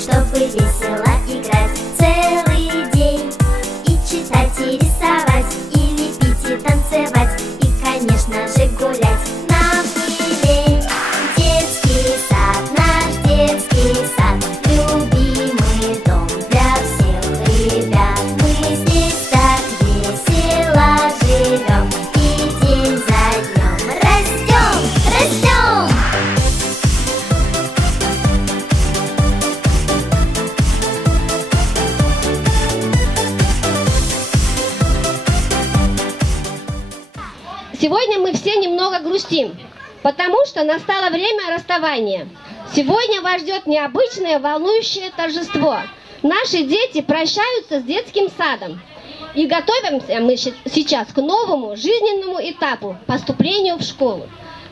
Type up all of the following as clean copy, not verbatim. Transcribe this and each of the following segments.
Чтобы весело играть целый день, и читать, и рисовать, и лепить, и танцевать, и, конечно же, гулять. Нам не лень. Детский сад, наш детский сад, любимый дом для всех ребят. Мы здесь так весело живем, и день за днем растем, растем. Сегодня мы все немного грустим, потому что настало время расставания. Сегодня вас ждет необычное, волнующее торжество. Наши дети прощаются с детским садом. И готовимся мы сейчас к новому жизненному этапу – поступлению в школу.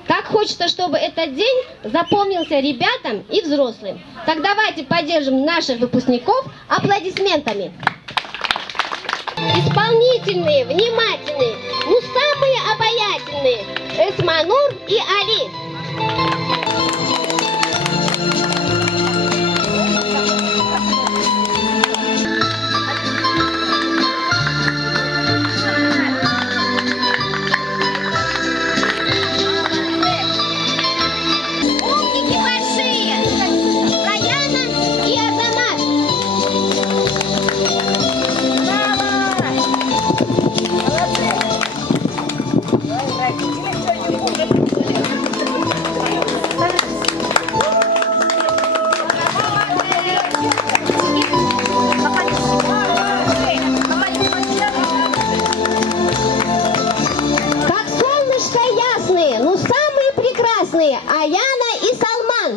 Так хочется, чтобы этот день запомнился ребятам и взрослым. Так давайте поддержим наших выпускников аплодисментами. Исполнительные, внимательные, ну самые обаятельные Эсманур и Али. Умники большие, Раяна и Азамат. Как солнышко ясные, ну самые прекрасные Аяна и Салман.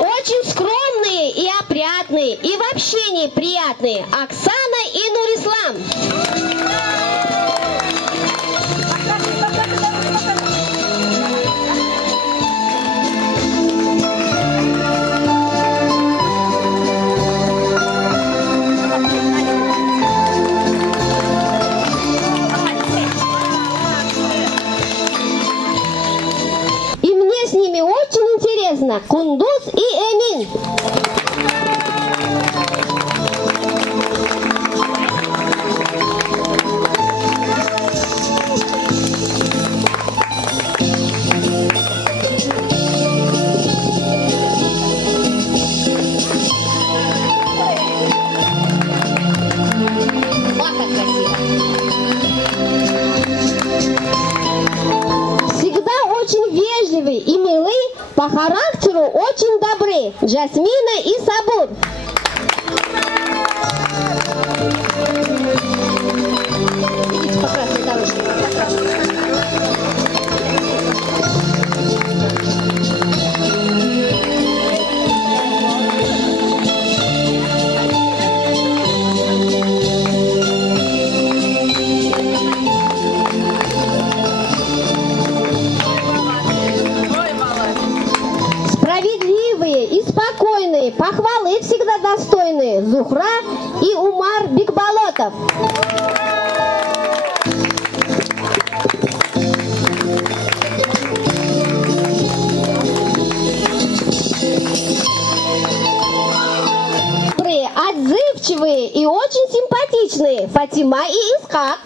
Очень скромные и опрятные, и в общении приятные Оксана и Нурислам. И мне с ними очень интересно Кундуз и Эмин. Вот как красиво. Всегда очень вежливый и милый, по характеру очень добры Джасмина и Сабур. Идите по красной дорожке. Справедливые и спокойные, похвалы всегда достойные Зухра и Умар Бекболотов. Отзывчивые и очень симпатичные Фатима и Исхак.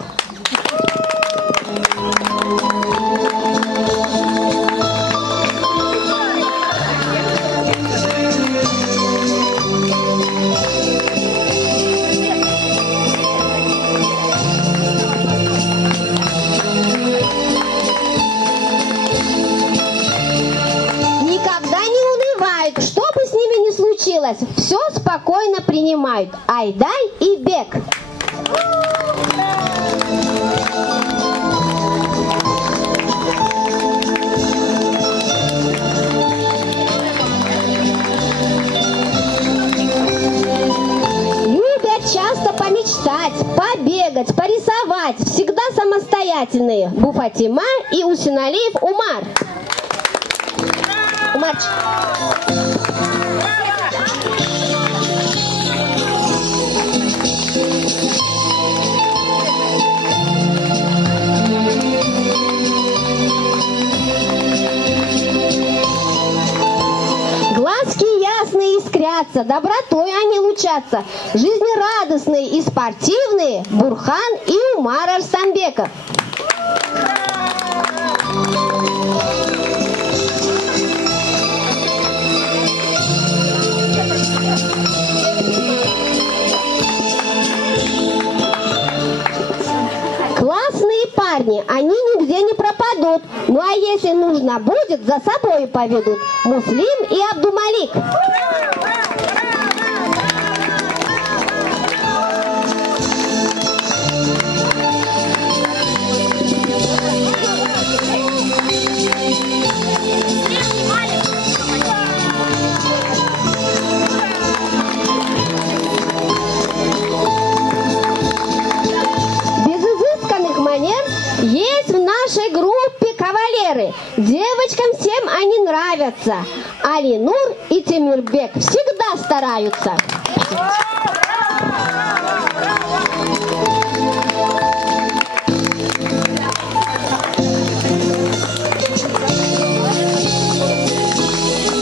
случилось, все спокойно принимают. Айдай и бег. Часто помечтать, побегать, порисовать. Всегда самостоятельные. Буфатима и Усиналиев Умар. Умарчик. Глазки ясные искрятся, добротой они лучатся, жизнерадостные и спортивные Бурхан и Умар Арсанбеков. Классные парни, они нигде не пропадут. Ну а если нужно будет, за собой поведут. Муслим и Абдумалик. Есть в нашей группе кавалеры. Девочкам всем они нравятся. Алинур и Темирбек всегда стараются.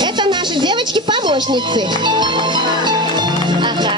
Это наши девочки-помощницы. Ага.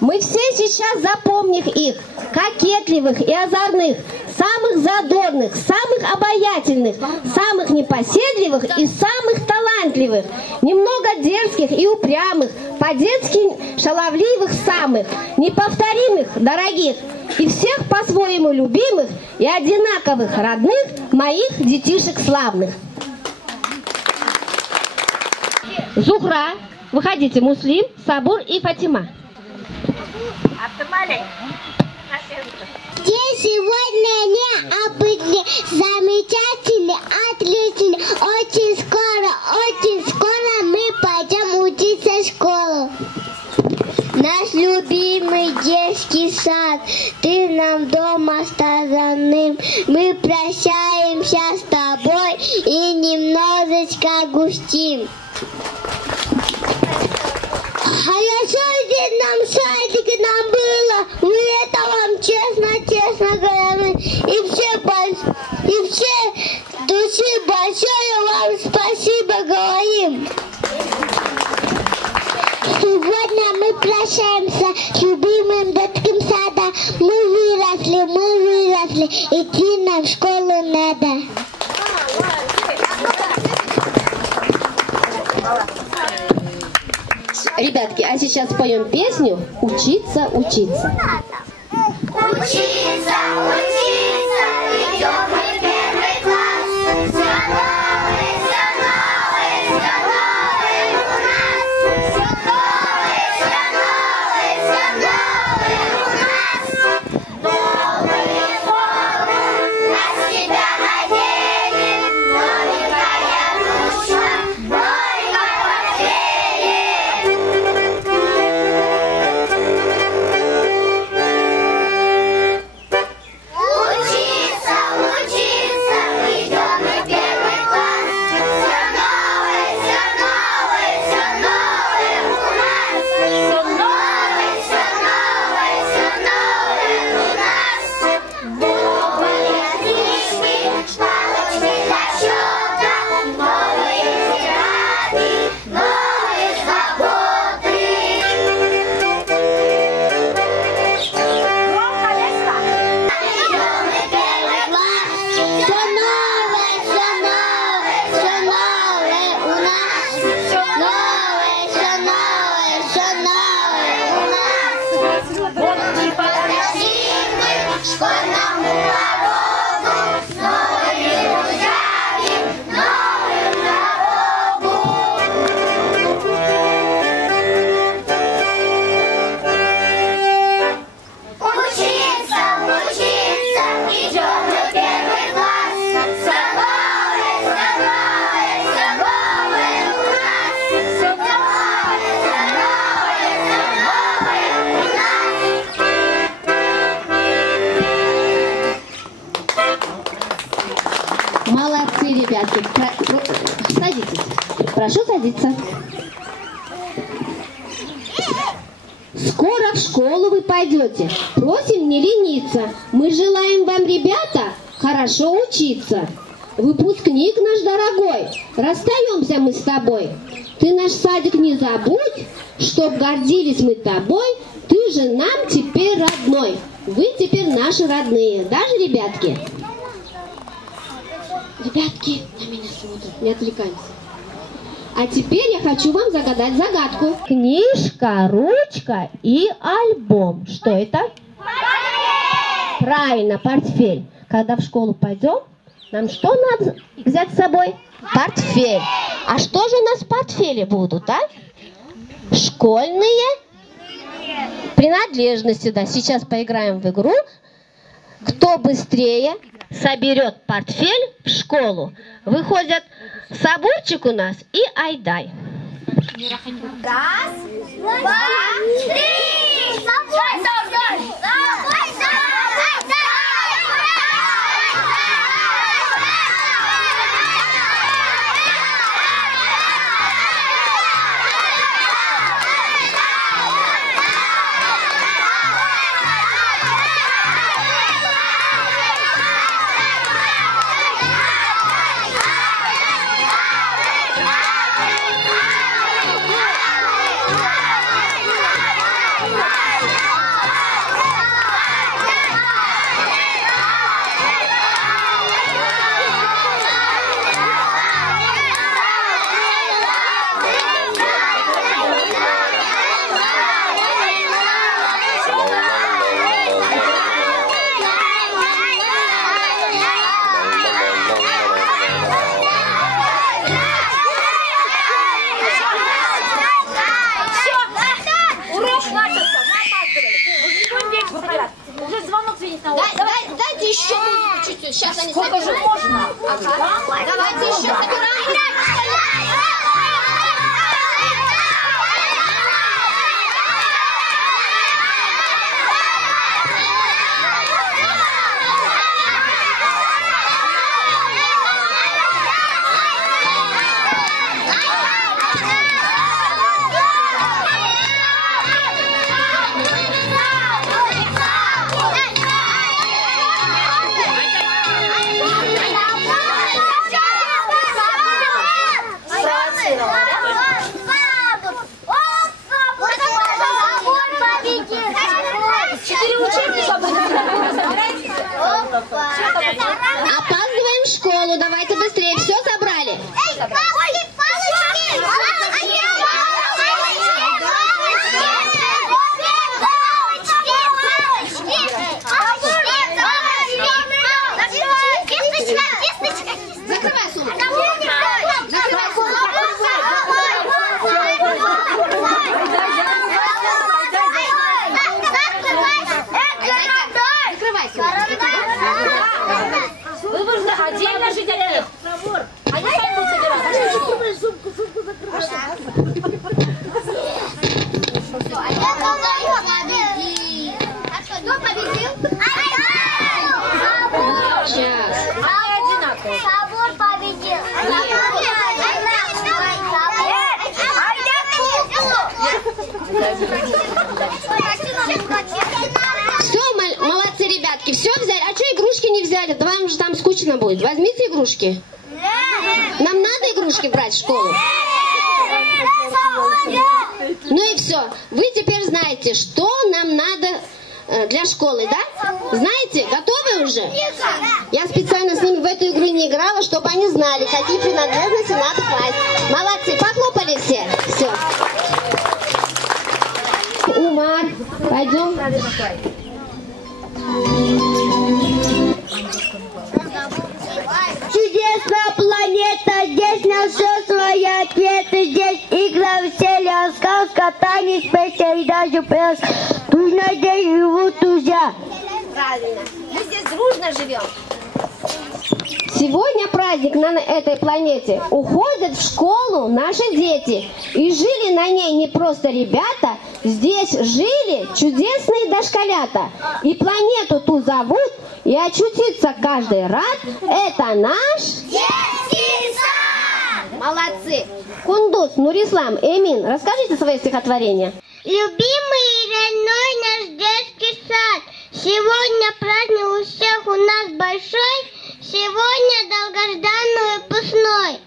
Мы все сейчас запомним их, кокетливых и озорных, самых задорных, самых обаятельных, самых непоседливых и самых талантливых, немного дерзких и упрямых, по-детски шаловливых самых, неповторимых, дорогих, и всех по-своему любимых и одинаковых родных моих детишек славных. Зухра, выходите, Муслим, Сабур и Фатима. День сегодня необычный, замечательный, отличный. Очень скоро мы пойдем учиться в школу. Наш любимый детский сад, ты нам дома стороны. Мы прощаемся с тобой и немножечко грустим. Хорошо здесь нам садик нам было, мы это вам честно говорим. И все души большое вам спасибо говорим. Сегодня мы прощаемся с любимым детским садом. Мы выросли, идти нам в школу надо. Ребятки, а сейчас споем песню «Учиться, учиться». Учиться, учиться, идем мы в первый класс. Все новое у нас. Все новое у нас. Новые формы на себя надели. Новенькая ручка, новенькое портфеле. Учиться, ребятки, садитесь. Прошу садиться. Скоро в школу вы пойдете. Просим не лениться. Мы желаем вам, ребята, хорошо учиться. Выпускник наш дорогой, расстаемся мы с тобой. Ты наш садик не забудь, чтоб гордились мы тобой. Ты же нам теперь родной. Вы теперь наши родные. Даже, ребятки? Ребятки, на меня смотрят, не отвлекаемся. А теперь я хочу вам загадать загадку. Книжка, ручка и альбом. Что это? Портфель! Правильно, портфель. Когда в школу пойдем, нам что надо взять с собой? Портфель. А что же у нас в портфеле будут, а? Школьные принадлежности. Да, сейчас поиграем в игру. Кто быстрее соберет портфель в школу, выходят Сабурчик у нас и Айдай. Раз, два, три! Дайте еще чуть-чуть. Сейчас они сколько собирают. же можно? Ага. Давайте еще собираем. Опаздываем в школу, давайте быстрее, все забрали? Закрывай сумку. Закрывай сумку. Вы должны отдельно жить от них. Они сами будут собирать. Сумку закрывай. Кто победил? Сейчас. Сабур победил. Все, молодцы, ребятки, все взяли. А что игрушки не взяли? Да вам же там скучно будет. Возьмите игрушки. Нам надо игрушки брать в школу? Ну и все. Вы теперь знаете, что нам надо для школы, да? Знаете? Готовы уже? Я специально с ними в эту игру не играла, чтобы они знали, какие принадлежности надо класть. Молодцы, похлопали все. Все. Умар, пойдем. Чудесная планета, здесь на все свои ответы. Здесь игра, веселье, сказка, танец, песня и даже пес. Дружно здесь живут друзья. Правильно. Мы здесь дружно живем. Сегодня праздник на этой планете. Уходят в школу наши дети. И жили на ней не просто ребята, здесь жили чудесные дошколята. И планету ту зовут, и очутиться каждый рад. Это наш детский сад! Молодцы! Кундуз, Нурислам, Эмин, расскажите свои стихотворения. Любимый и родной наш детский сад, сегодня праздник у всех у нас большой, сегодня долгожданный выпускной.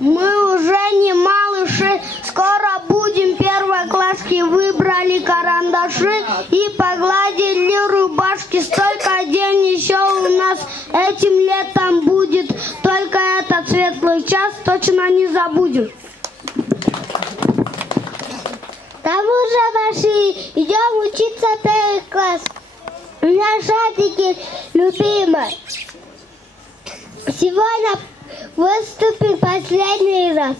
Мы уже не малыши, скоро будем первоклассники, выбрали карандаши и погладили рубашки. Столько дней еще у нас этим летом будет, только этот светлый час точно не забудем. Там уже ваши, идем учиться первый класс. У меня шатики любимые. Сегодня выступим последний раз.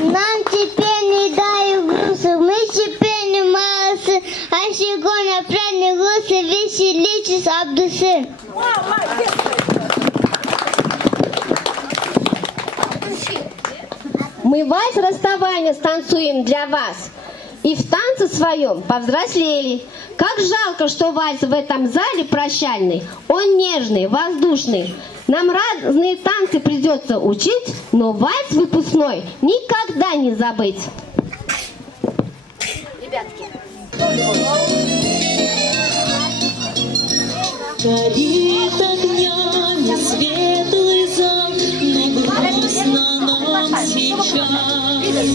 Нам теперь не дай грузы, мы теперь не молодцы, а сегодня праздник грузы, веселитесь от души. Мы вальс расставания станцуем для вас. И в танце своем повзрослели. Как жалко, что вальс в этом зале прощальный. Он нежный, воздушный. Нам разные танцы придется учить, но вальс выпускной никогда не забыть. Ребятки. Горит огнями светлый зал, но грустно нам сейчас.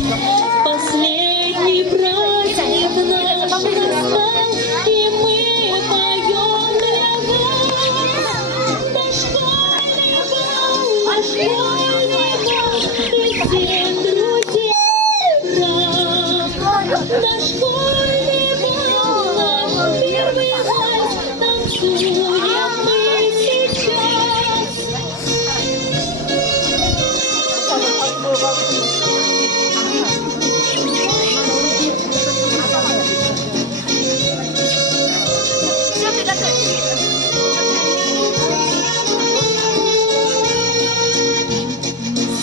Последний праздник наш настал, и мы поем для вас. Дошкольный бал, и всех друзей рад. Дошкольный бал, наш первый вальс, танцуем мы сейчас.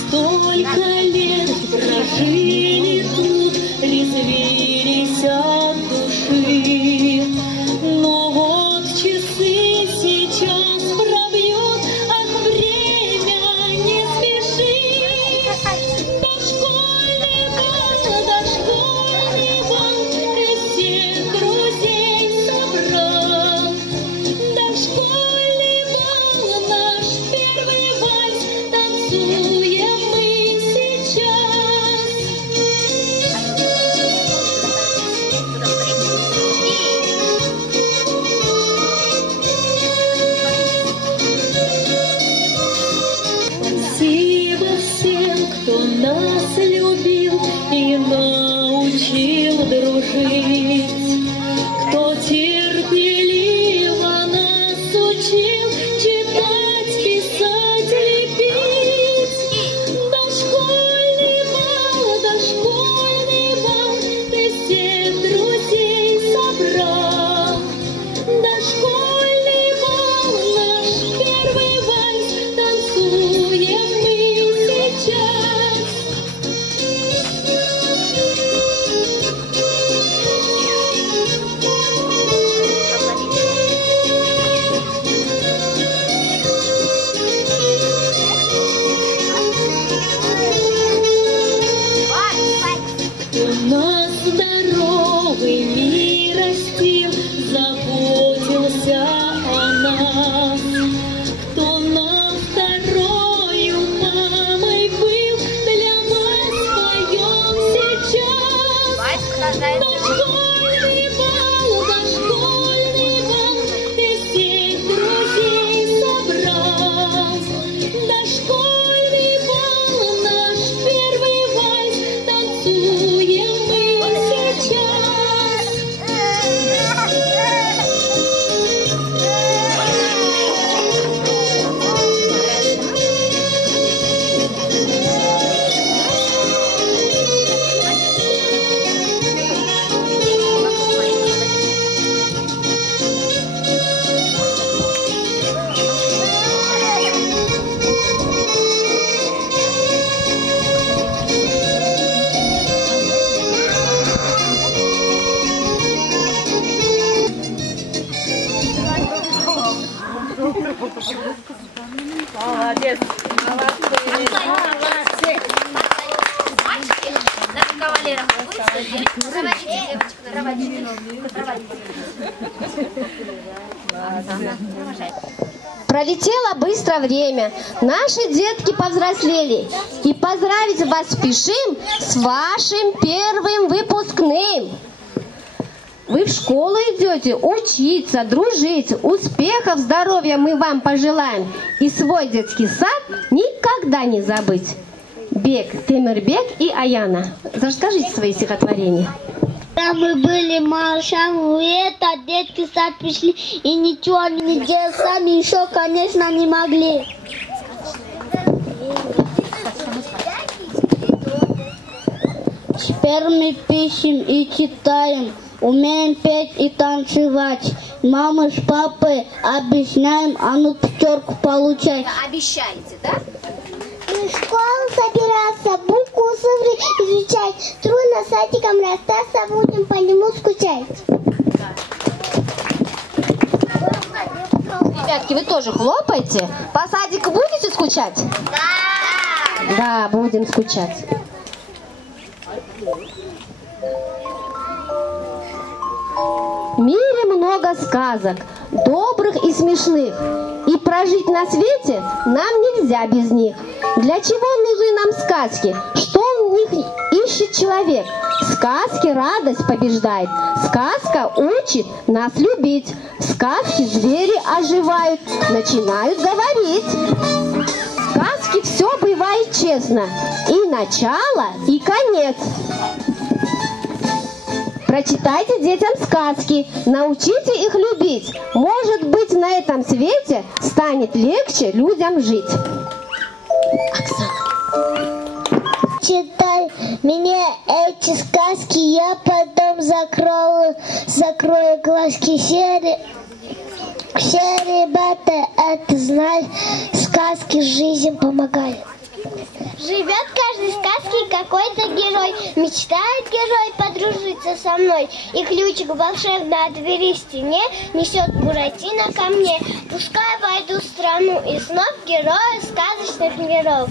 Столько лет прожили тут, резвились от души. Но вот часы сейчас пробьют, ах, время не спешит. Дошкольный бал, ты всех друзей собрал. Дошкольный бал, наш первый вальс, танцуем мы сейчас. Спасибо всем, кто нас любил и научил дружить, кто терпеливо нас учил читать, писать, лепить. Дошкольный бал, ты всех друзей собрал. Дошкольный бал, наш первый вальс, танцуем мы сейчас. Пролетело быстро время, наши детки повзрослели, и поздравить вас спешим с вашим первым выпускным. Вы в школу идете учиться, дружить, успехов, здоровья мы вам пожелаем, и свой детский сад никогда не забыть. Бек, Темирбек и Аяна, расскажите свои стихотворения. Когда мы были малышами, в этот детский сад пришли и ничего не делать сами еще, конечно, не могли. Теперь мы пишем и читаем, умеем петь и танцевать. Мамы с папой объясняем, а ну пятерку получай. Обещаете, да? Мы в школу собираться, букву цифры изучать. Трудно садиком расстаться, будем по нему скучать. Ребятки, вы тоже хлопайте. По садику будете скучать? Да! Да, будем скучать. В мире много сказок, добрых и смешных, и прожить на свете нам нельзя без них. Для чего нужны нам сказки? Что в них ищет человек? В сказке радость побеждает, сказка учит нас любить. В сказке звери оживают, начинают говорить. В сказке все бывает честно, и начало, и конец. Прочитайте детям сказки, научите их любить. Может быть, на этом свете станет легче людям жить. Оксана. Читай мне эти сказки, я потом закрою глазки. Все ребята это знают, сказки жизнь помогают. Живет в каждой сказке какой-то герой. Мечтает герой подружиться со мной. И ключик волшебно от двери в стене несет Буратино ко мне. Пускай войду в страну и снов героя сказочных миров.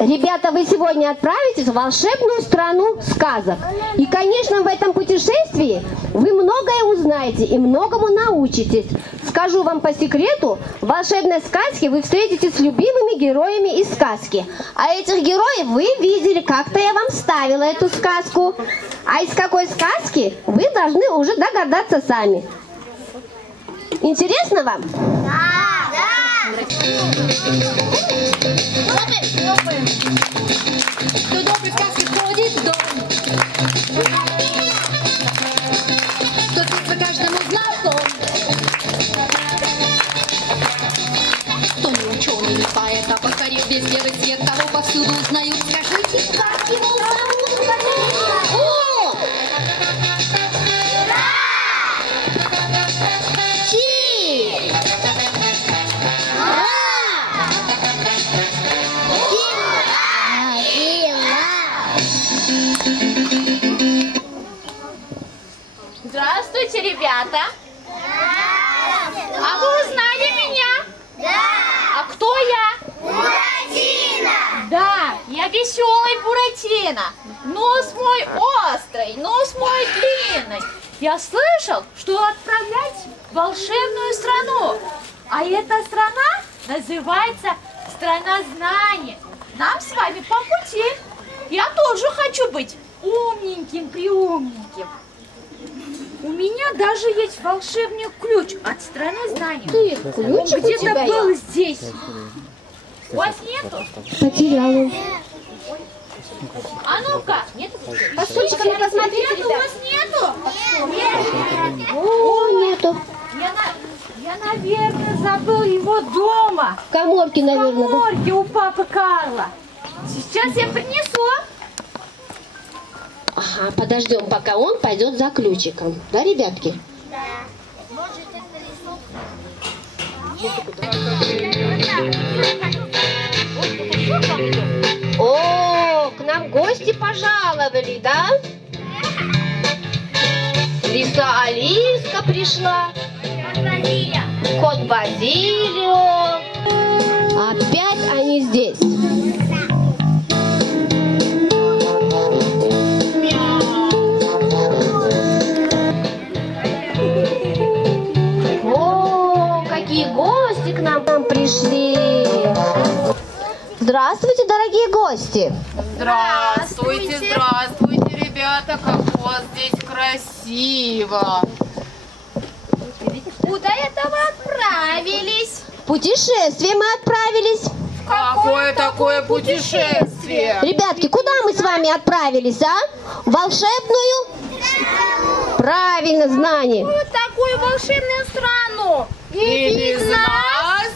Ребята, вы сегодня отправитесь в волшебную страну сказок. И, конечно, в этом путешествии вы многое узнаете и многому научитесь. Скажу вам по секрету, в волшебной сказке вы встретитесь с любимыми героями из сказки. А этих героев вы видели, как-то я вам ставила эту сказку. А из какой сказки вы должны уже догадаться сами. Интересно вам? Кто добрый в сказке входит в дом, кто птица каждому знаком, кто не ученый, не поэт, а покорил весь белый свет, кого повсюду узнают. Скажите, как его зовут? О! Здравствуйте, ребята! А вы узнали меня? Да! А кто я? Буратино! Да, я веселый Буратино. Нос мой острый, нос мой длинный. Я слышал, что отправлять в волшебную страну. А эта страна называется страна знаний. Нам с вами по пути. Я тоже хочу быть умненьким-приумненьким. У меня даже есть волшебный ключ от страны знаний. Он где-то был здесь. У вас нету? Потеряла. А ну-ка, нету? По стульчикам посмотрите, Нету, у вас нету? Нет. О, нету. Я, наверное, забыл его дома. В коморке, В наверное. коморке у папы Карла. Сейчас я принесу. Ага, подождем, пока он пойдет за ключиком. Да, ребятки? О, к нам гости пожаловали, да? Лиса Алиска пришла. Кот Базилио. Опять не здесь. О, какие гости к нам пришли. Здравствуйте, дорогие гости. Здравствуйте, здравствуйте, ребята, как у вас здесь красиво. Куда это вы отправились? В путешествие мы отправились. Какое такое путешествие? Ребятки, куда мы с вами отправились, а? В волшебную? Правильно, знание. Вот такую волшебную страну. И без нас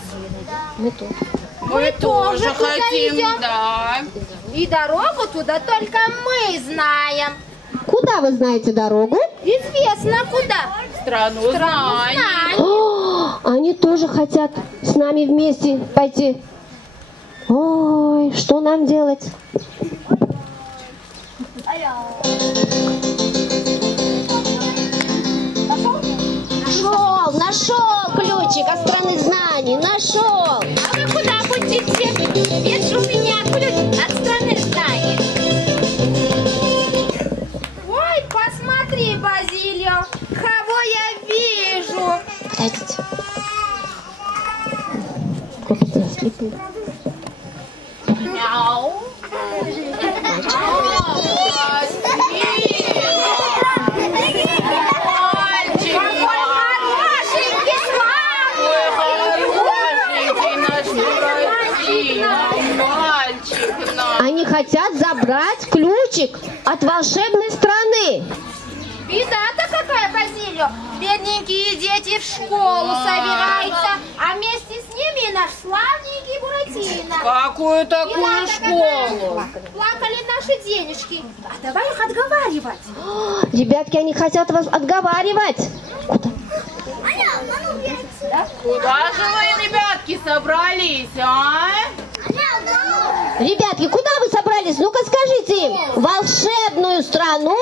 мы тоже хотим, идем. да. И дорогу туда только мы знаем. Куда вы знаете дорогу? Известно куда. Страну знаний. О, они тоже хотят с нами вместе пойти. Ой, что нам делать? Нашел ключик от страны знаний, нашел. А вы куда будете? Ведь у меня ключ от страны знаний. Ой, посмотри, Базилио, кого я вижу. Подождите. Купите слепые. Мяу. Они хотят забрать ключик от волшебной страны. Беда-то какая, Базилио. Бедненькие дети в школу собираются, а вместе с ними и наш славненький Буратино. Какую И такую надо школу? Плакали наши денежки. А давай их отговаривать. Ребятки, они хотят вас отговаривать. Куда же вы, ребятки, собрались, а? Ребятки, куда вы собрались? Ну-ка скажите им. В волшебную страну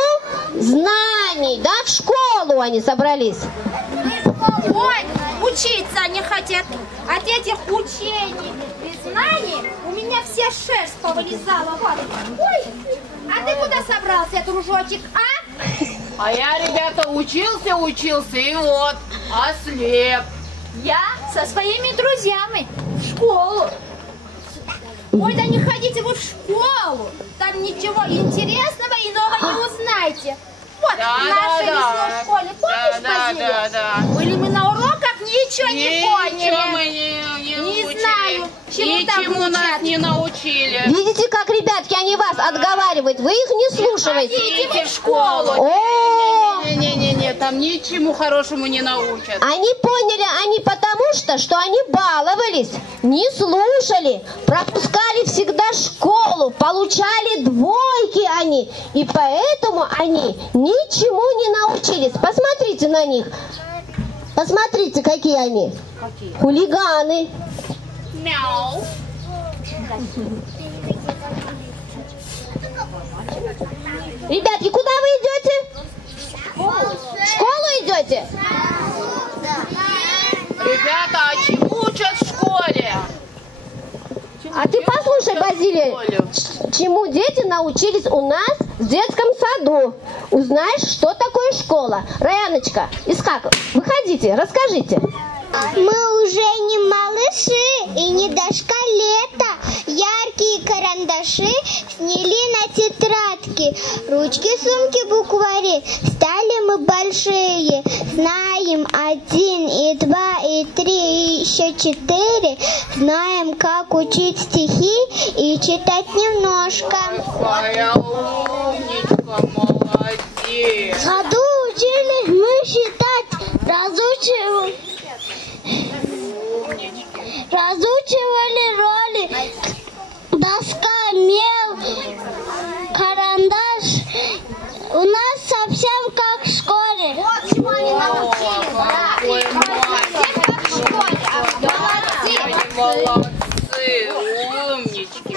знаний, да? В школу они собрались. Ой, учиться они хотят. От этих учений и знаний у меня вся шерсть повылезала. Вот. Ой, а ты куда собрался, дружочек, а? А я, ребята, учился и вот, ослеп. Я со своими друзьями в школу. Ой, да не ходите вы в школу. Там ничего интересного и нового не узнаете. Вот, Да, в нашей лесной школе, помнишь, Базилио? да. Были мы на уроках, ничего не поняли. Ничего мы не Не знаю, чему там Ничему нас учат. не научили. Видите, как, ребятки, они вас отговаривают. Вы их не слушаете. Идите вы в школу. О, Не, там ничему хорошему не научат. они поняли, они потому что они баловались, не слушали, пропускали всегда школу, получали двойки они, и поэтому они ничему не научились. Посмотрите на них. Посмотрите, какие они. Хулиганы. Мяу. Ребятки, куда вы идете? В школу идете? Ребята, а чему учат в школе? А ты послушай, Базилий, чему дети научились у нас в детском саду. Узнаешь, что такое школа. Раяночка, Исхак, выходите, расскажите. Мы уже не малыши и не дошколета. Яркие карандаши сняли на тетрадки. Ручки, сумки, буквари. Стали мы большие. Знаем 1 и 2 и 3 и еще 4. Знаем, как учить стихи и читать немножко. Какая умничка, молодец. В саду учились мы считать, разучивали роли, доска, мел, карандаш. У нас совсем как в школе. Вот чему они научились, да. Какой Совсем как в школе. молодцы, умнички.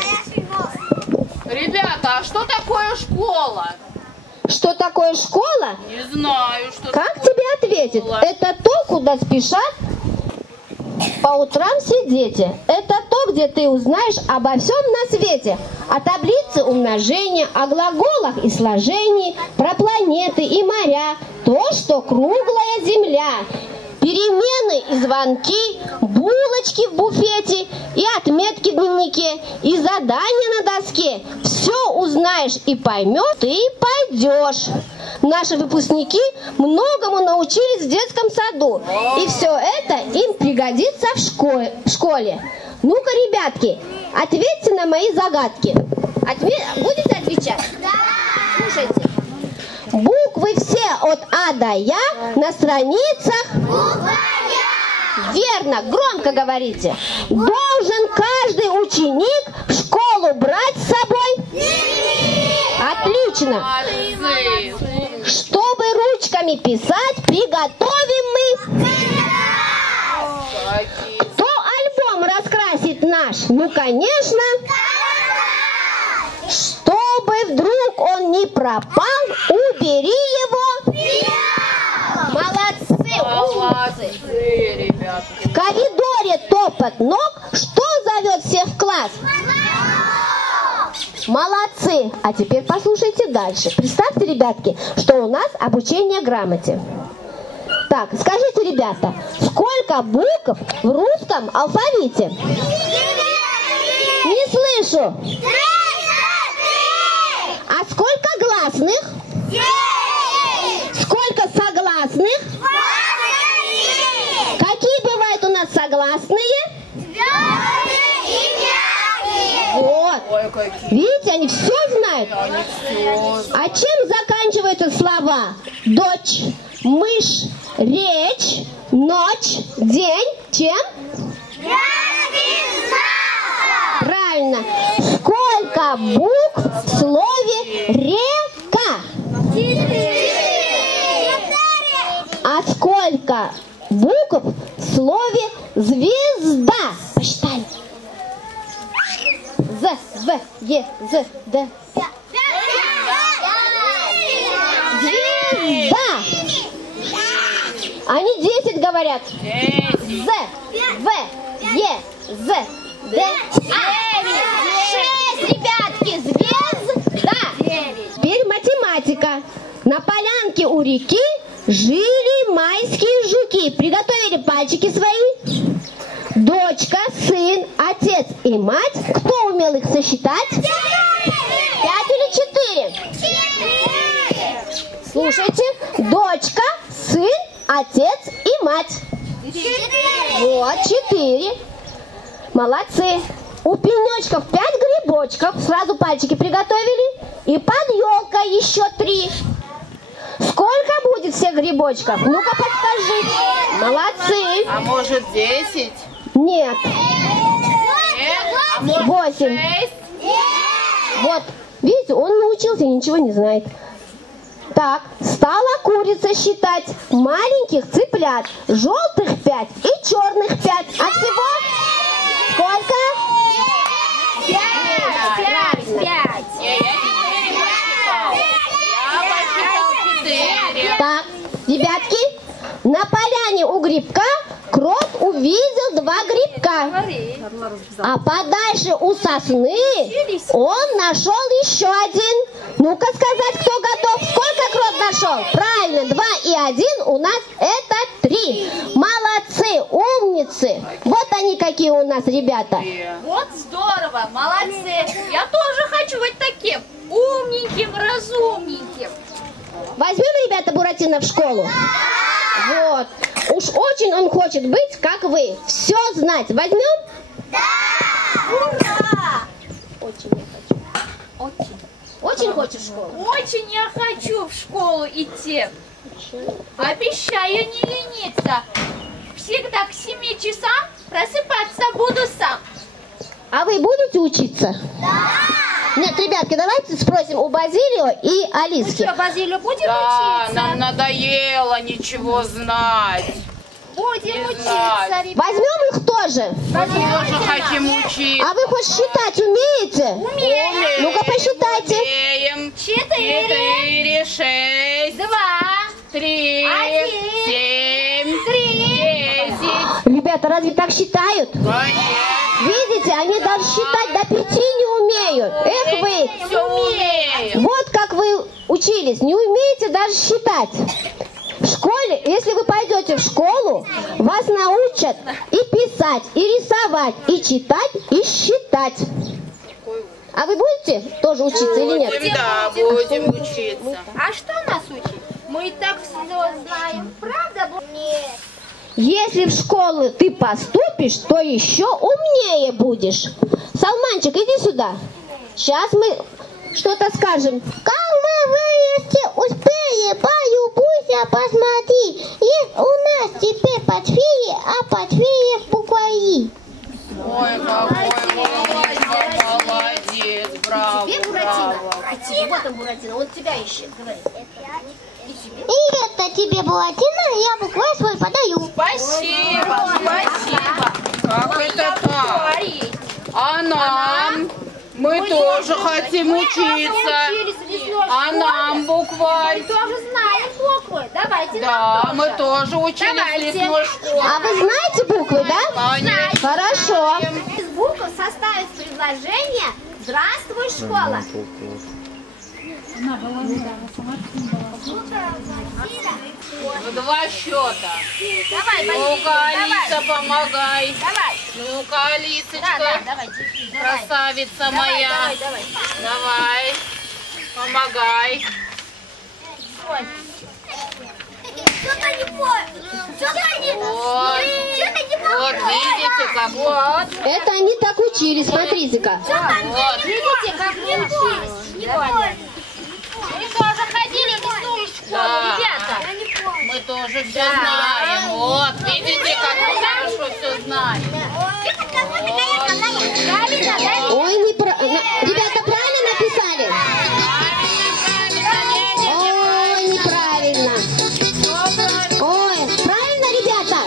Ребята, а что такое школа? Что такое школа? Не знаю, что Как такое тебе ответят? школа. Это то, куда спешат по утрам все дети. Это то, где ты узнаешь обо всем на свете. О таблице умножения, о глаголах и сложении, про планеты и моря, то, что круглая земля. Перемены и звонки, булочки в буфете и отметки в дневнике, и задания на доске. Все узнаешь и поймешь, ты пойдешь. Наши выпускники многому научились в детском саду, и все это им пригодится в школе. Ну-ка, ребятки, ответьте на мои загадки. Будете отвечать? Да! Слушайте. Буквы все от А до Я на страницах. Буква Я! Верно, громко говорите. Должен каждый ученик в школу брать с собой? Отлично. Чтобы ручками писать, приготовим мы. Кто альбом раскрасит наш? Ну, конечно. Чтобы вдруг он не пропал, убери его. Молодцы, ребята. В коридоре топот ног. Что зовет всех в класс? Молодцы. А теперь послушайте дальше. Представьте, ребятки, что у нас обучение грамоте. Так, скажите, ребята, сколько букв в русском алфавите? Не слышу. А сколько гласных? Сколько согласных? Какие бывают у нас согласные? Вот. Видите, они все знают. А чем заканчиваются слова? Дочь, мышь, речь, ночь, день. Чем? Правильно. Сколько букв в слове река? А сколько букв в слове звезда? Посчитали. З, В, Е, З, Д. Звезда. Они 10 говорят. З, В, Е, З, Д. 6, ребятки, звезда. Теперь математика. На полянке у реки жили майские жуки. Приготовили пальчики свои. Дочка, сын, отец и мать. Кто умел их сосчитать? 5 или 4? Слушайте. Дочка, сын, отец и мать. 4. Вот, 4. Молодцы. У пенечков 5 грибочков. Сразу пальчики приготовили. И под елкой еще 3. Сколько будет всех грибочков? Ну-ка подскажи. Молодцы. А может 10? Нет. А может 8. 6? Вот. Видите, он научился, ничего не знает. Так, стала курица считать маленьких цыплят. Желтых 5 и черных 5. А всего сколько? 5. Так, ребятки, на поляне у грибка крот увидел 2 грибка. А подальше у сосны он нашел еще один. Ну-ка сказать, кто готов? Сколько крот нашел? Правильно, 2 и 1 у нас это 3. Молодцы, умницы. Вот они какие у нас ребята. Вот здорово, молодцы. Я тоже хочу быть таким умненьким, разумненьким. Возьмем, ребята, Буратино в школу? Вот. Уж очень он хочет быть, как вы. Все знать. Возьмем? Да! Ура! Очень я хочу. Очень хочешь в школу? Очень я хочу в школу идти. Обещаю не лениться. Всегда к 7 часам просыпаться буду сам. А вы будете учиться? Да! Нет, ребятки, давайте спросим у Базилио и Алиски. Ну что, Базилио, будем Да, учиться? нам надоело ничего знать. Будем учиться, знать. ребята. Возьмем их тоже. Мы тоже хотим учиться. А вы хоть считать умеете? Умеем. Ну-ка посчитайте. Умеем. 4, 6, 2, 3, 1, 7, 3. 10. Ребята, разве так считают? Конечно. Видите? смотрите, они даже считать до 5 не умеют. Эх вы! Все умеем. Вот как вы учились, не умеете даже считать. В школе, если вы пойдете в школу, вас научат и писать, и рисовать, и читать, и считать. А вы будете тоже учиться или нет? Будем, да, будем учиться. А что нас учить? Мы и так все знаем. Правда? Нет. Если в школу ты поступишь, то еще умнее будешь. Салманчик, иди сюда. Сейчас мы что-то скажем. Как мы вырасти успели, баю, Буся, посмотри. Есть у нас теперь портфели, а портфели в буквари. Ой, какой молодец, браво, браво. А тебе вот он, Буратино, он тебя ищет. Говори. И это тебе, Буратино, я букварь свой подаю. Спасибо, спасибо. Как это так? А нам? Мы тоже хотим учиться. А нам букварь? Тоже знаем буквы. Давайте. Да, мы тоже учились в лесной школе. А вы знаете буквы, да? Конечно. Хорошо. Из букв составить предложение «Здравствуй, школа». В 2 счета. Давай, Ну-ка, Алиса, давай. помогай. Давай. Ну-ка, Алисочка, Да, давай. красавица моя. Давай. Давай, помогай. Что-то не понял. Что-то не Вот видите, как вот. Это они так учились, смотрите-ка. Вот. Видите, как мы учились? Не понял. Мы тоже ходили в лесную школу, Да. ребята. Мы тоже все знаем. Вот, видите, как мы хорошо все знаем. Ой, ребята, правильно написали? Ой, неправильно. Ой, правильно, ребята?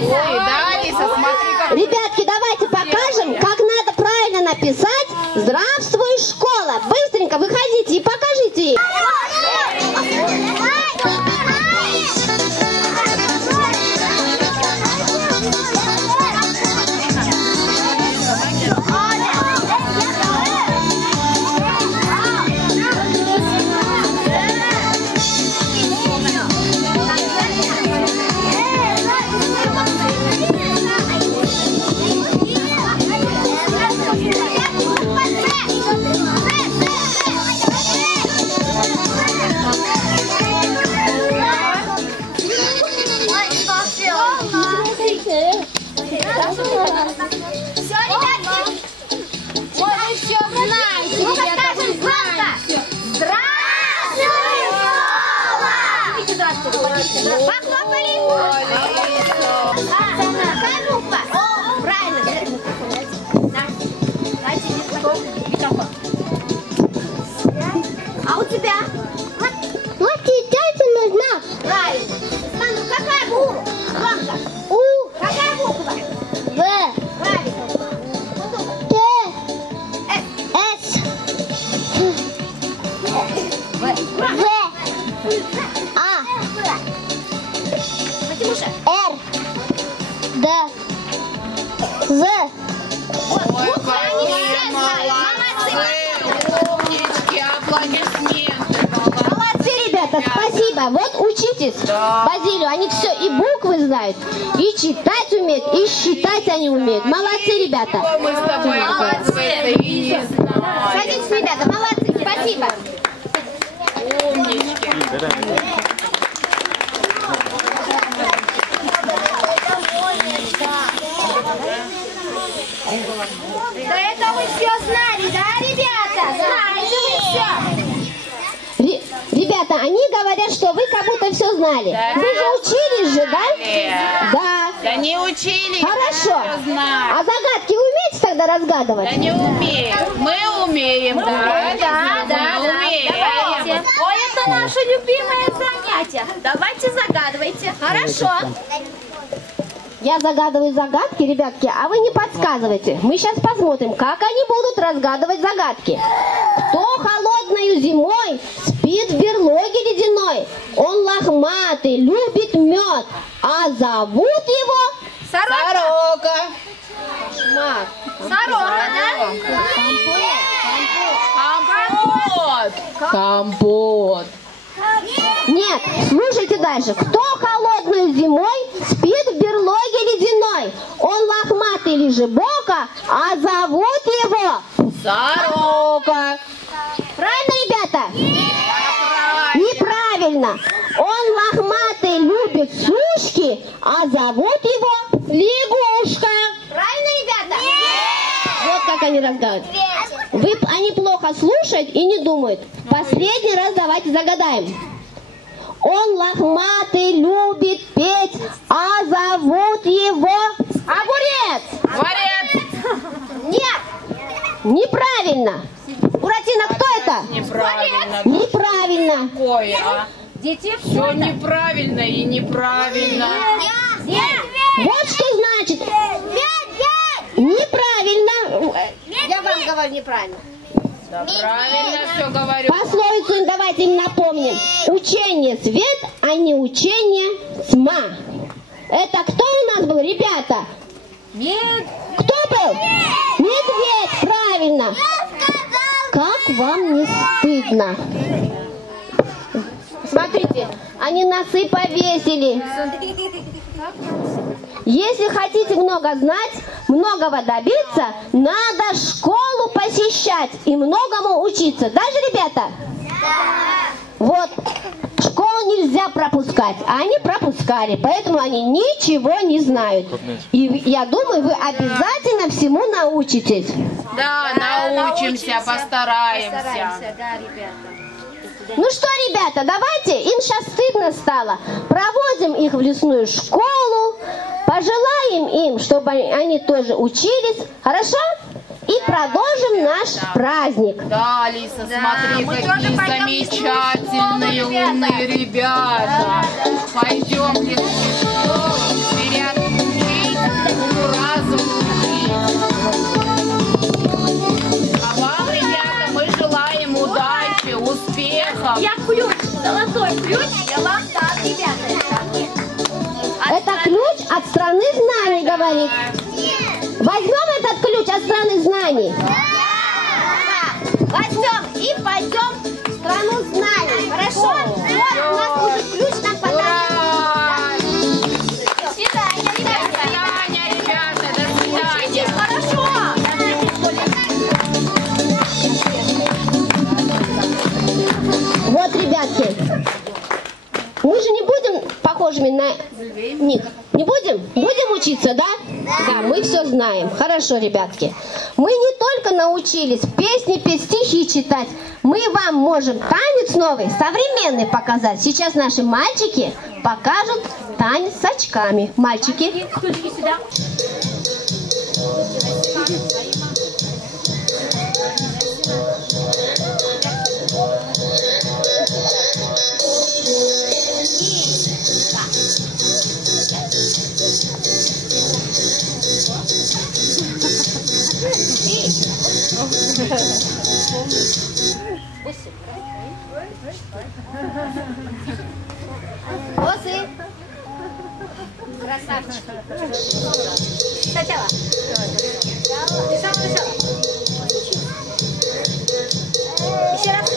Ой, да, Алиса, смотри, как... Ребятки, давайте покажем, как надо правильно написать «Здравствуй, школа». Быстренько выходите и покажите ей. А у тебя? Вот сейчас нужна. Правильно. Ману, какая буква? Ламка. У, Какая буква? В, Правильно. Т, С, В, А, Матимуша. Р, Д, З. Ой, какие молодцы. Умнички, аплодисменты. Молодцы, ребята, спасибо. Вот учитесь. Базилию, они все и буквы знают, и читать умеют, и считать они умеют. Молодцы, ребята. Мы с тобой, оказывается, и не знаем. Садитесь, ребята, молодцы. Спасибо. Умнички. Да это вы все знали, да, ребята? Знаете вы все. Ребята, они говорят, что вы как будто все знали. Вы же учились же, да? Да. Да не учились. Хорошо. всё знаем. А загадки вы умеете тогда разгадывать? Да не умеем. Мы умеем, да. Да. Мы умеем. Давайте. Ой, это наше любимое занятие. Давайте загадывайте. Хорошо. Я загадываю загадки, ребятки, а вы не подсказывайте. Мы сейчас посмотрим, как они будут разгадывать загадки. Кто холодною зимой спит в берлоге ледяной? Он лохматый, любит мед, а зовут его... Сорока. Сорока, да? Компот. Компот. Нет, слушайте дальше. Кто холодную зимой спит в берлоге ледяной? Он лохматый лежебока, а зовут его Сорока. Правильно, ребята? Неправильно. Он лохматый любит сушки, а зовут его лягушка. Правильно, ребята? Вот как они разговаривают. Они плохо слушают и не думают. Последний раз давайте загадаем. Он лохматый любит петь, а зовут его огурец. Огурец. Нет, неправильно. Буратино, кто это? Неправильно. Неправильно. Какое, а? Дети, Все неправильно и неправильно. Вот что значит. Неправильно. Я вам говорю неправильно. Да правильно все говорю. Пословицу давайте им напомним. Учение свет, а не учение тьма. Это кто у нас был, ребята? Нет. Кто был? Медведь, правильно. Как вам не стыдно? Смотрите, они носы повесили. Если хотите много знать, многого добиться, надо школу посещать и многому учиться. Даже, ребята? Вот, школу нельзя пропускать, а они пропускали, поэтому они ничего не знают. И я думаю, вы обязательно всему научитесь. Да, научимся, постараемся. Да, ребята. Ну что, ребята, давайте, им сейчас стыдно стало. Проводим их в лесную школу, пожелаем им, чтобы они тоже учились, хорошо? И продолжим наш праздник. Да, Алиса, смотри, какие замечательные умные ребята. Пойдем в лесную школу, вперед учить, разум учить. А вам, ребята, мы желаем удачи, успехов. Я ключ, золотой ключ, я вам дам, ребята. Это ключ от страны знаний, говорит. Возьмем этот ключ от страны знаний. Возьмем и пойдем в страну знаний. Хорошо? Вот у нас уже ключ нам подарили. До свидания, ребята. До свидания, Учитесь хорошо. Вот, ребятки, мы же не будем похожими на них. Не будем? Будем учиться, да? Да, мы все знаем. Хорошо, ребятки. Мы не только научились песни петь, стихи читать, мы вам можем танец новый, современный показать. Сейчас наши мальчики покажут танец с очками. Мальчики. Ключики сюда. Босы. Красавчики. Сначала. С самого начала. Еще раз.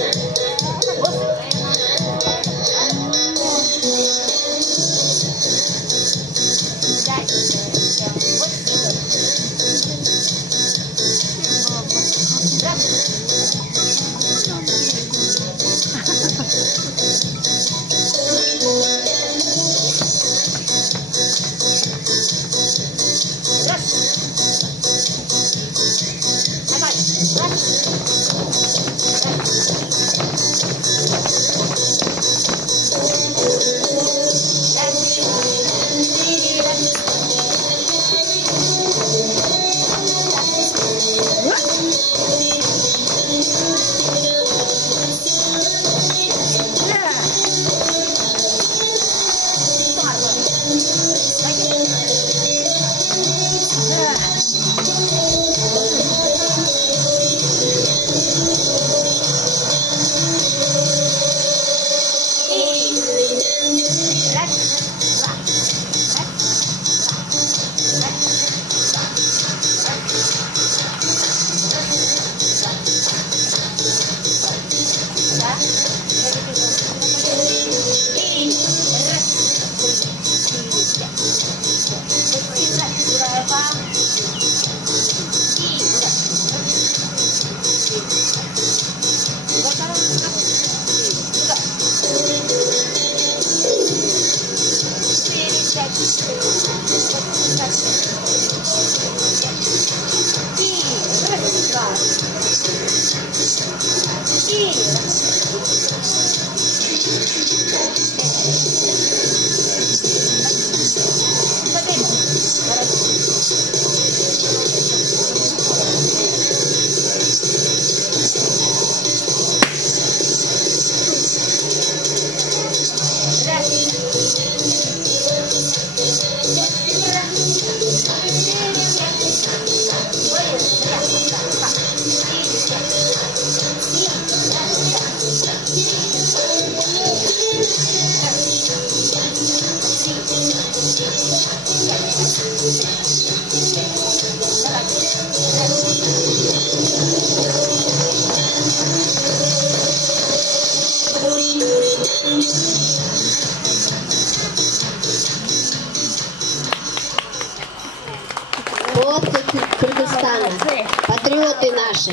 Оксана. Патриоты наши.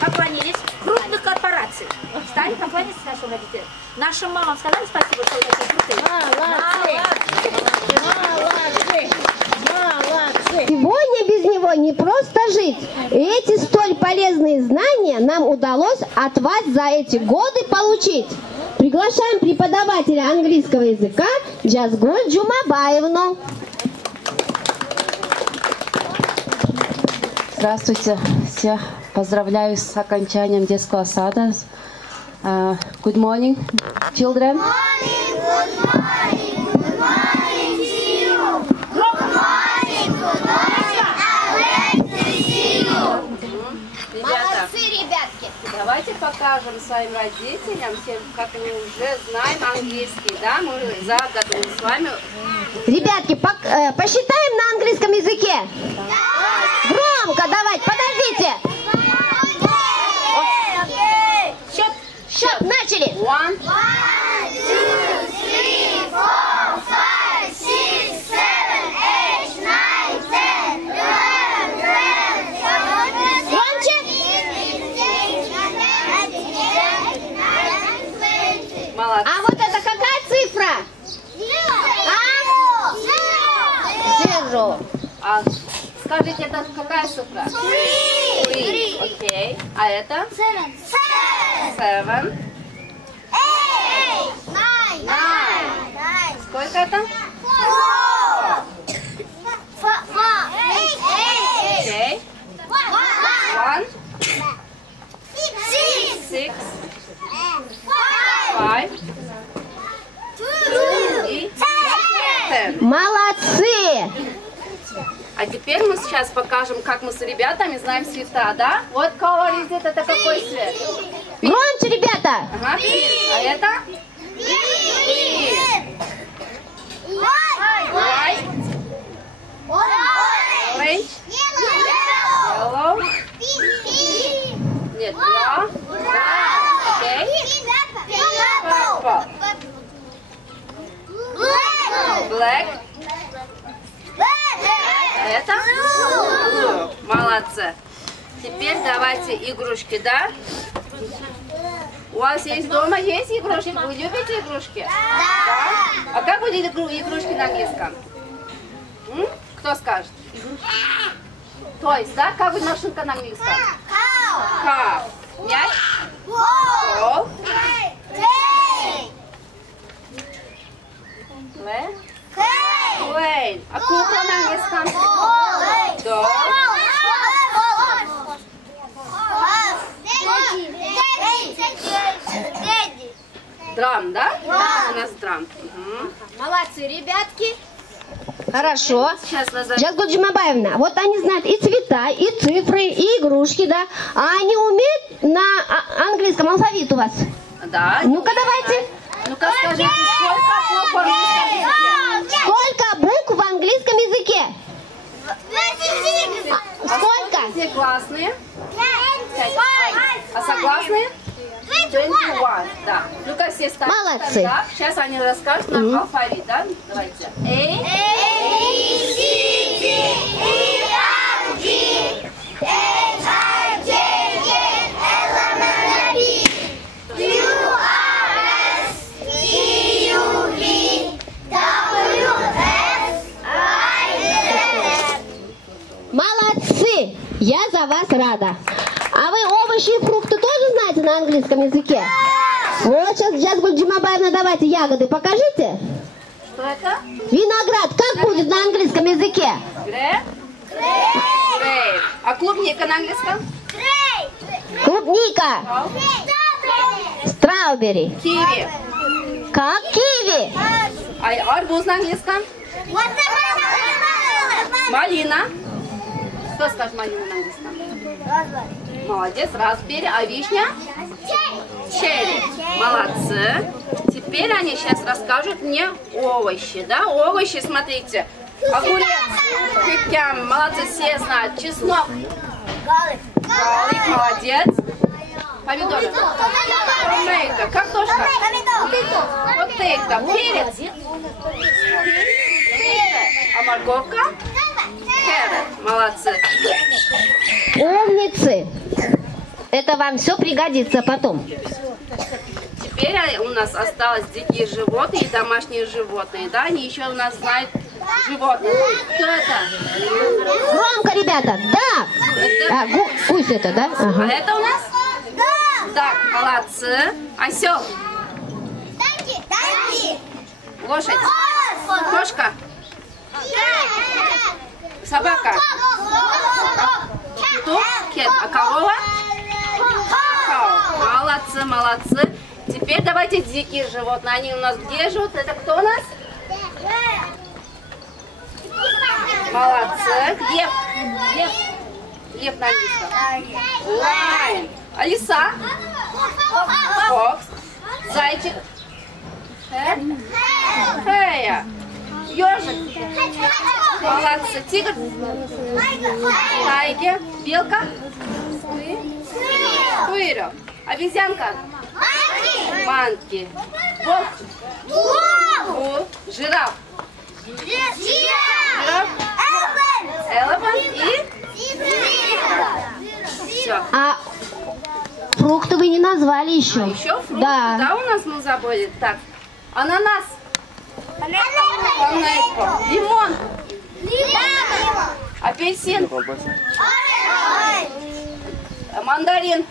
Поклонились крупных корпораций. Встали, поклонились нашим родителям. Нашим мамам сказали спасибо, что вы такие крутые. Молодцы. Сегодня без него не просто жить. И эти столь полезные знания нам удалось от вас за эти годы получить. Приглашаем преподавателя английского языка Джазгуль Джумабаевну. Здравствуйте, всех поздравляю с окончанием детского сада. Good morning, children. Good morning, good morning to you. Good morning, good morning. I like to see you. Молодцы, ребятки! Давайте покажем своим родителям, всем, как мы уже знаем английский, да, мы за год с вами. Ребятки, посчитаем на английском языке. Громко давайте, подождите. Счет, начали. 1, 2, 3, 4, 5, 6, 7, 8, 9, 10, 11, 12. Громче. Молодцы. А вот это какая цифра? Zero. А скажите, это какая цифра? 3. Окей. А это? 7. 9. Сколько это? 4. Окей. 1. 6. 5. 2. 10. Молодцы. А теперь мы сейчас покажем, как мы с ребятами знаем цвета, да? Вот color is it, это какой цвет? Громче, ребята. Ага, pink. А это? White. Orange. Yellow. Нет, brown. Окей. Purple. Black. Это? Blue. Молодцы. Теперь давайте игрушки, да? У вас есть дома есть игрушки? Вы любите игрушки? Да. А как будет игрушки на английском? Кто скажет? То есть, да? Как будет машинка на английском? Car. Мяч? Ball. Plane. А кукла на английском? Doll. Драм, да? У нас драм. Молодцы, ребятки. Хорошо. Сейчас назовем. Джазгуль Джумабаевна, вот они знают и цвета, и цифры, и игрушки, да? А они умеют на английском алфавит у вас? Да. Ну-ка, давайте. Ну-ка, скажите, сколько букв в английском языке? Сколько букв в английском языке? Сколько? Все классные. А согласные? 21. Да. Ну-ка, все ставят. Молодцы. Да? Сейчас они расскажут нам алфавит, да? Давайте. A. Молодцы! Я за вас рада. А вы овощи и фрукты тоже знаете на английском языке? Вот сейчас Джазгуль Джумабаевна, давайте ягоды покажите. Что это? Виноград как будет на английском языке? Грейп. А клубника на английском? Клубника. Страубери. Киви. Как киви? А арбуз на английском? Малина. Кто скажет малина на английском? Молодец, распбери. А вишня? Черри. Молодцы. Теперь они сейчас расскажут мне овощи, да? Овощи, смотрите. Огурец, кюкям, молодцы, все знают. Чеснок. Галик, молодец. Помидоры. Томейто, картошка. Потейто, перец. А морковка? Молодцы. Умницы. Это вам все пригодится потом. Теперь у нас осталось дикие животные и домашние животные. Да, они еще у нас знают животных. Кто это? Громко, ребята. Да. Гусь это, да? Ага. А это у нас? Да. Так, молодцы. Осел. Лошадь. Кошка. Собака. Кто? Кет. А корова? Молодцы, молодцы. Теперь давайте дикие животные. Они у нас где живут? Это кто у нас? Молодцы. Лев. Лев на английском. Лайн. А лиса? Фокс. Зайчик. Фея. Ежик. Молодцы. Тигр. Тайгер. Белка. Куриро. Обезьянка. Манки. Волк. Жираф. Жираф. Элефант и... Все. А фрукты вы не назвали еще. Еще фрукты, Да. да, у нас мы забыли. Так, ананас. Лимон. Апельсин. Мандарин.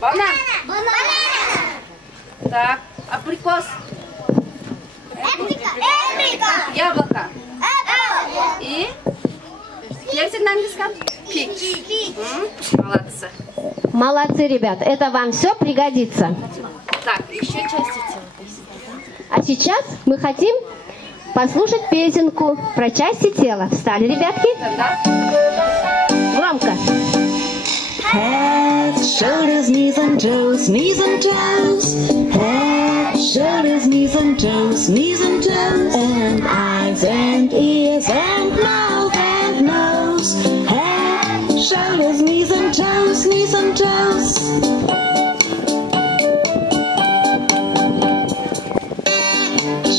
Банан. Так, абрикос. Яблоко. И персик на английском? Пич. Молодцы. Молодцы, ребят. Это вам все пригодится. Так, еще части тела. А сейчас мы хотим послушать песенку про части тела. Встали, ребятки? Да. Громко. Head, shoulders, knees and toes, knees and toes. Head, shoulders, knees and toes, knees and toes. And eyes and ears and mouth and nose. Head, shoulders, knees and toes, knees and toes.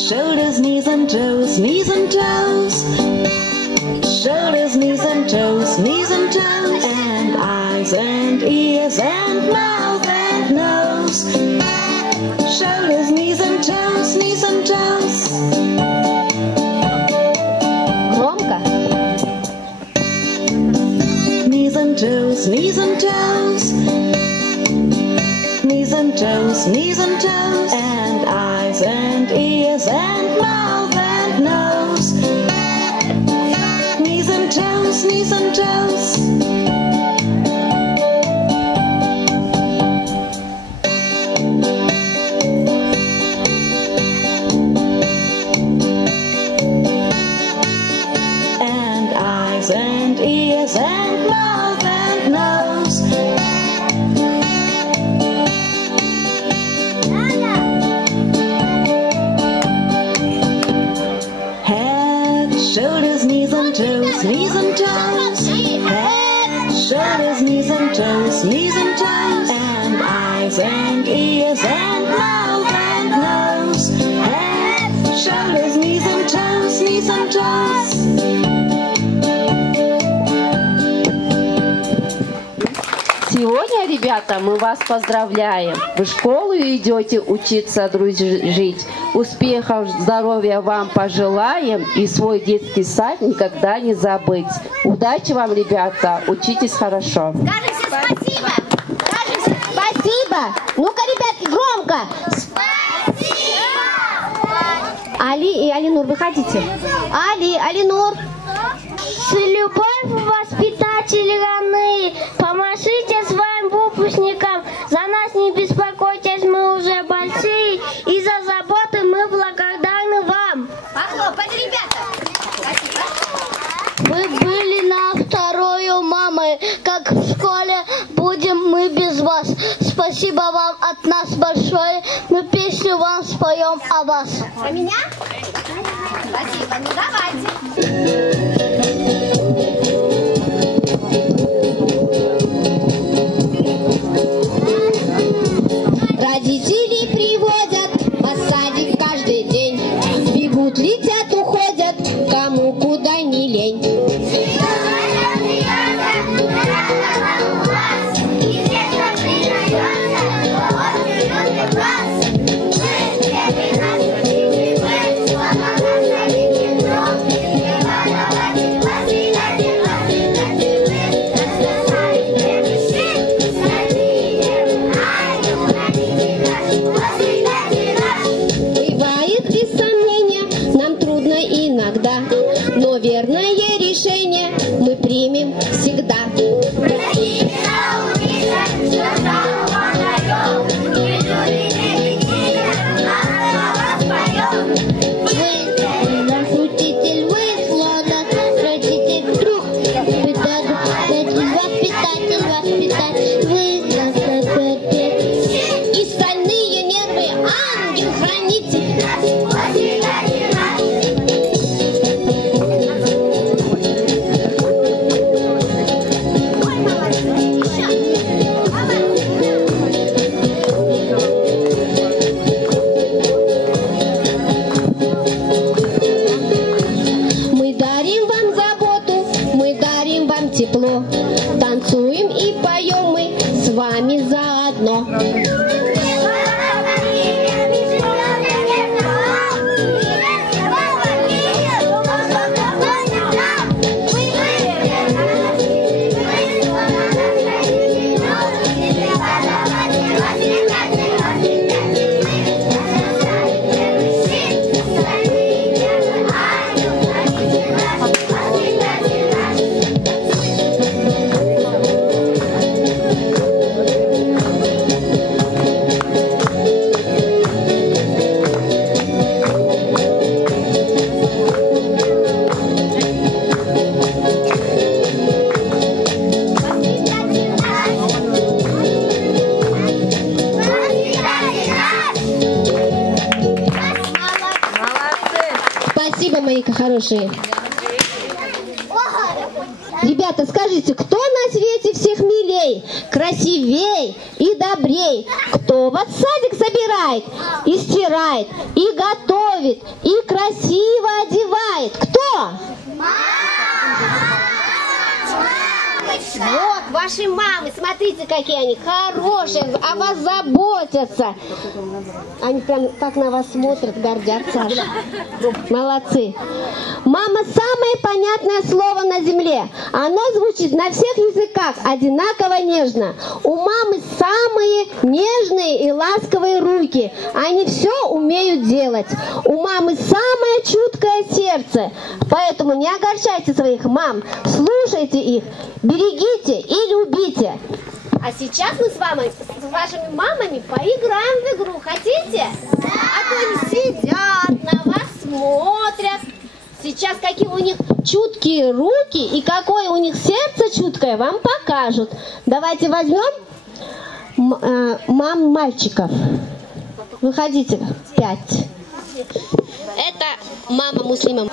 Shoulders, knees and toes, knees and toes. Shoulders, knees and toes, knees and toes. And eyes and ears and mouth and nose. Shoulders, knees and toes, knees and toes. Громко. Knees and toes, knees and toes. Knees and toes, knees and toes. And eyes and ears and mouth and nose. Knees and toes, knees and toes. And eyes and ears and mouth and nose. Head, shoulders, knees and toes, knees and toes. Head, shoulders, knees and toes, knees and toes. And eyes and ears and mouth and nose. Head, shoulders, knees and toes, knees and toes. Сегодня, ребята, мы вас поздравляем. Вы в школу идете учиться дружить. Успехов, здоровья вам пожелаем и свой детский сад никогда не забыть. Удачи вам, ребята. Учитесь хорошо. Скажем все спасибо. Скажем все Спасибо. Ну-ка, ребятки, громко. спасибо. Али и Алинур, вы хотите? Алинур. С любовью, воспитатели родные, помашите своим выпускникам. За нас не беспокойтесь, мы уже большие, и за заботы мы благодарны вам. Похлопать, ребята. Спасибо. Вы были на вторую мамы, как в школе будем мы без вас. Спасибо вам от нас большое, мы песню вам споем о вас. Про меня? Спасибо. Ну давайте. Родители приводят в садик каждый день. Бегут, летят, уходят, кому куда Но верное решение мы примем всегда. Тепло, танцуем и поем мы с вами заодно. Спасибо, мои хорошие. Ребята, скажите, кто на свете всех милей, красивей и добрей? Кто вас в садик собирает и стирает, и готовит, и красиво одевает? Кто? Вот, ваши мамы, смотрите, какие они хорошие, о вас заботятся. Они прям так на вас смотрят, гордятся. Молодцы. Мама — самое понятное слово на земле. Оно звучит на всех языках одинаково нежно. У мамы самые нежные и ласковые руки. Они все умеют делать. У мамы самое чуткое сердце. Поэтому не огорчайте своих мам. Слушайте их, берегите и любите. А сейчас мы с вашими мамами поиграем в игру. Хотите? Да. А то они сидят, на вас смотрят. Сейчас какие у них чуткие руки и какое у них сердце чуткое, вам покажут. Давайте возьмем мам мальчиков. Выходите, 5. Это мама Муслима.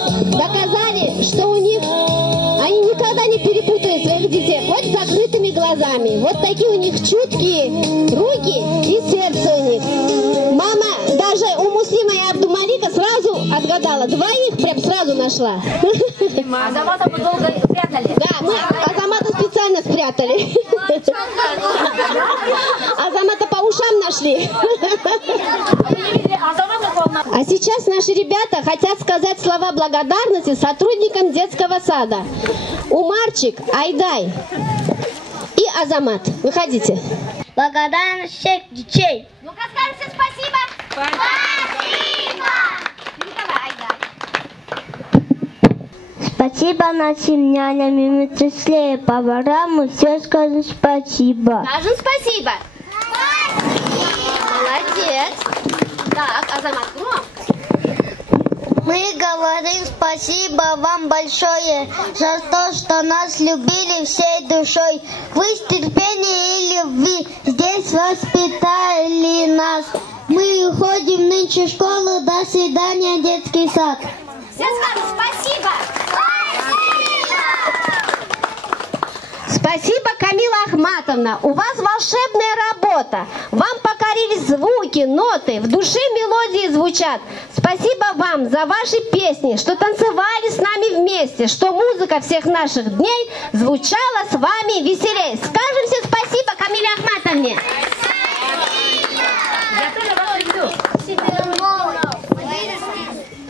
раз доказали, что у них они никогда не перепутают своих детей, хоть с закрытыми глазами. Вот такие у них чуткие руки и сердце у них. Мама даже у Муслима и Абдумалика сразу отгадала. Двоих прям сразу нашла. Азамата мы долго прятали. Да, мы Азамата специально спрятали. Азамата по ушам нашли. А сейчас наши ребята хотят сказать слова благодарности сотрудникам детского сада. Умарчик, Айдай и Азамат. Выходите. Благодарность всех детей. Ну-ка, скажите спасибо. Спасибо нашим няням и медсестре, поварам, мы все скажем спасибо. Скажем спасибо. Молодец. Так, Азамат, громко. Мы говорим спасибо вам большое за то, что нас любили всей душой. Вы с терпением и любви здесь воспитали нас. Мы уходим нынче в школу. До свидания, детский сад. Все скажут спасибо. Спасибо, Камила Ахматовна. У вас волшебная работа. Вам покорились звуки, ноты, в душе мелодии звучат. Спасибо вам за ваши песни, что танцевали с нами вместе, что музыка всех наших дней звучала с вами веселей. Скажем все спасибо Камиле Ахматовне.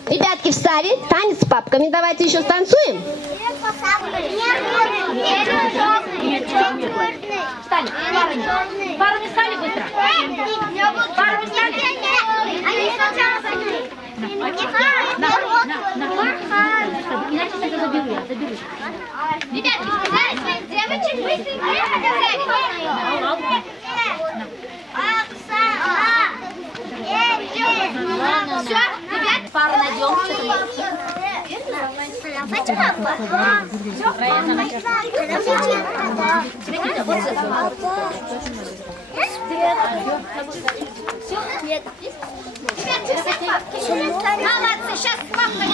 Ребятки встали, танец с папками. Давайте еще станцуем. Встали, парами. Парами встали быстро. Парами встали. Они сначала зайдут. Иначе я заберу. Ребятки, сказали своих девочек быстренько. Все, ребят, пару найдем. Молодцы, сейчас папа.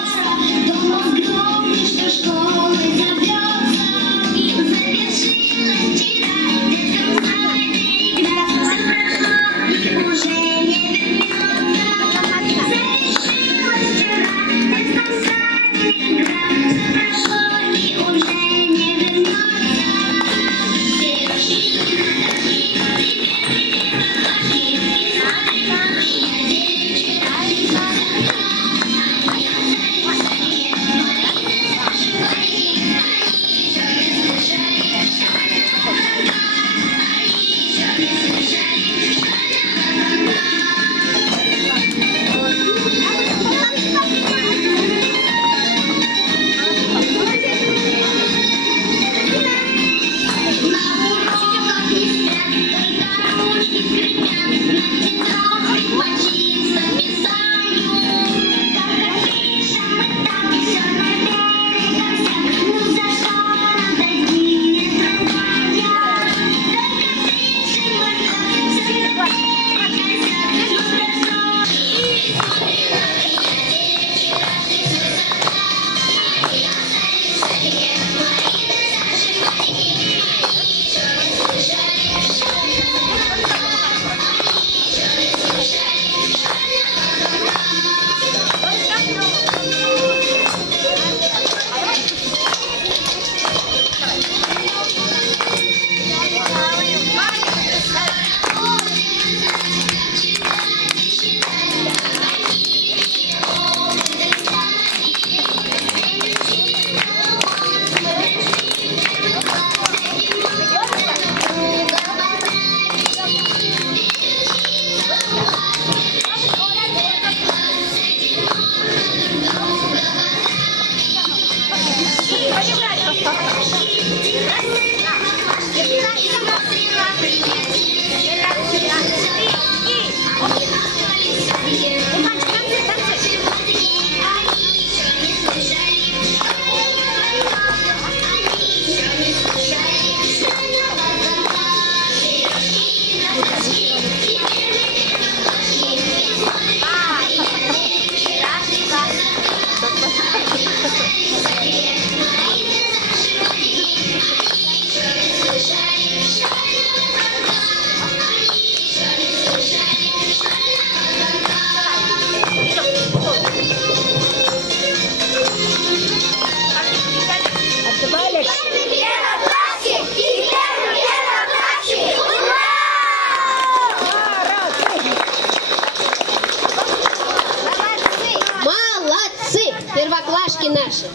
первоклашки наши.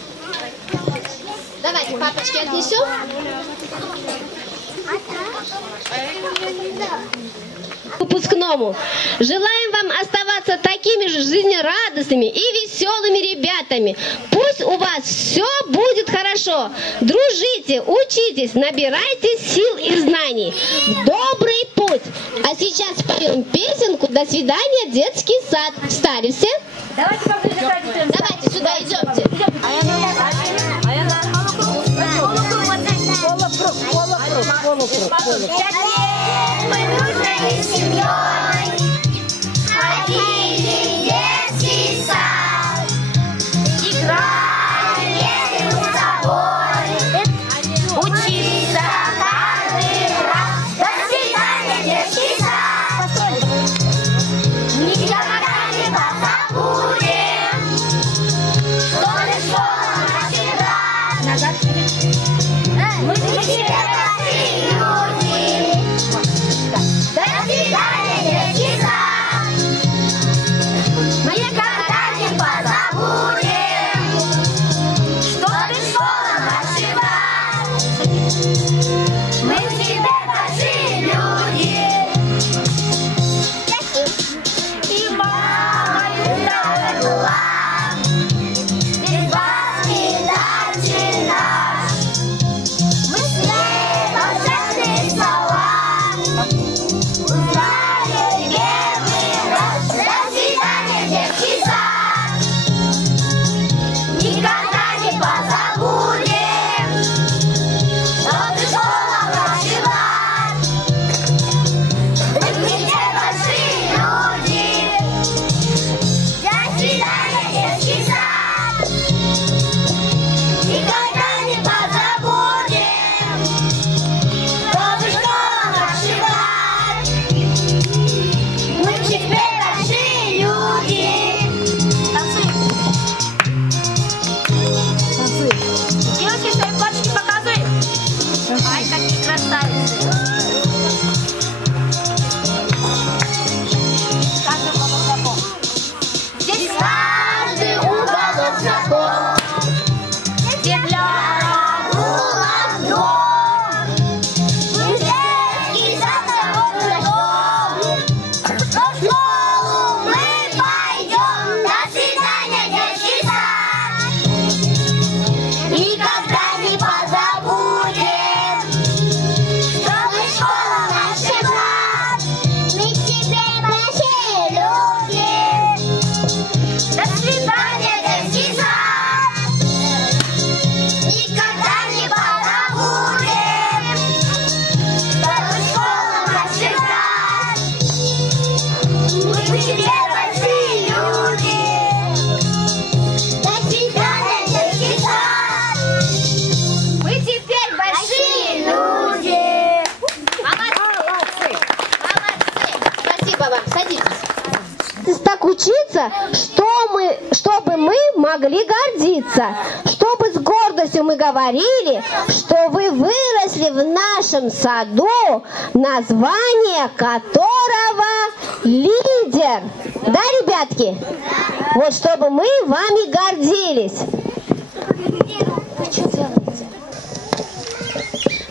Давайте папочке отнесем. Выпускному. Желаем вам оставаться такими же жизнерадостными и веселыми ребятами. Пусть у вас все будет хорошо. Дружите, учитесь, набирайте сил и знаний. В добрый путь. А сейчас поем песенку «До свидания, детский сад». Встали все? Давайте поближе к родителям. Давайте сюда, идемте. Мы дружной семьей ходили в детский сад, играли между собой, учиться каждый раз. До свидания, детский сад. Никогда не позабудем, что лишь школа навсегда. Мы теперь большие люди. До свидания, детский сад. Мы никогда не позабудем, что лишь школа навсегда. Мы теперь большие люди. И мама здоровья была, без воспитатель наш. Мы с ней волшебные слова узнали первый раз. До свидания, детский сад. Никогда не позабудем, что ты школа навсегда. Мы теперь большие люди. До свидания, детский сад. Никогда не позабудем, что ты школа навсегда. Мы теперь большие люди. Девочки, свои платьишки показывай. Ай, какие красавицы. Здесь каждый уголок знаком, где для прогулок дом. Мы детский сад дом. В школу мы пойдем. До свидания, детский сад. Никогда не позабудем, что мы школа навсегда. Мы теперь большие люди. До свидания, детский сад. Никогда не позабудем, что мы школа навсегда. Мы теперь большие люди. До свидания, детский сад. Мы теперь большие люди. Молодцы. Спасибо вам. Садитесь. Так учиться, чтобы мы могли гордиться, чтобы с гордостью мы говорили, что вы выросли в нашем саду, название которого лидер. Да, ребятки? Вот чтобы мы вами гордились.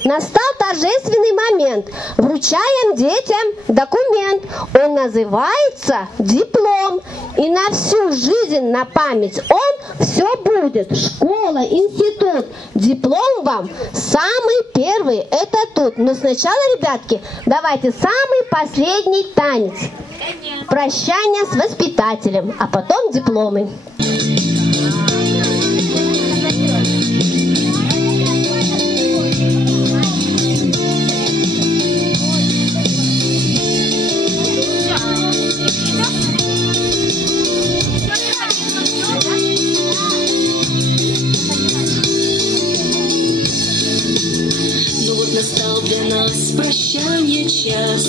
Настал торжественный момент. Вручаем детям документ. Он называется диплом. И на всю жизнь, на память он все будет. Школа, институт. Диплом вам самый первый. Это тут. Но сначала, ребятки, давайте самый последний танец. Прощание с воспитателем. А потом дипломы. Ну вот настал для нас прощание час.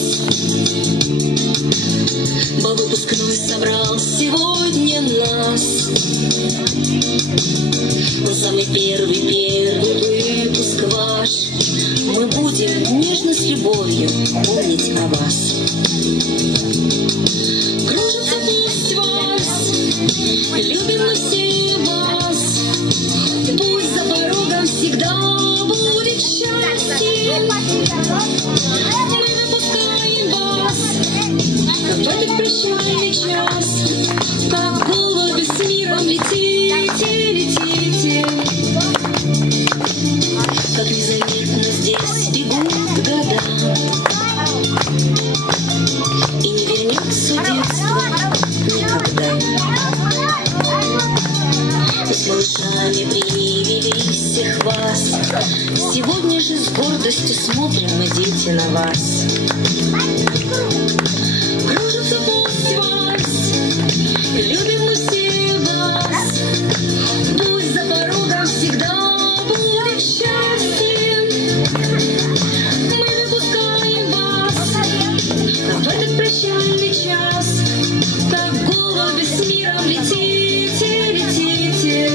Бал выпускной собрал сегодня нас. Он самый первый выпуск ваш. Мы будем нежно с любовью помнить о вас. Кружится пусть вас, любим мы все вас. приняли всех вас. Сегодня же с гордостью смотрим мы, дети, на вас. Кружится пусть вас, любим мы все вас. Пусть за порогом всегда будет счастье. Мы выпускаем вас в этот прощальный час. Как голуби с миром летите, летите.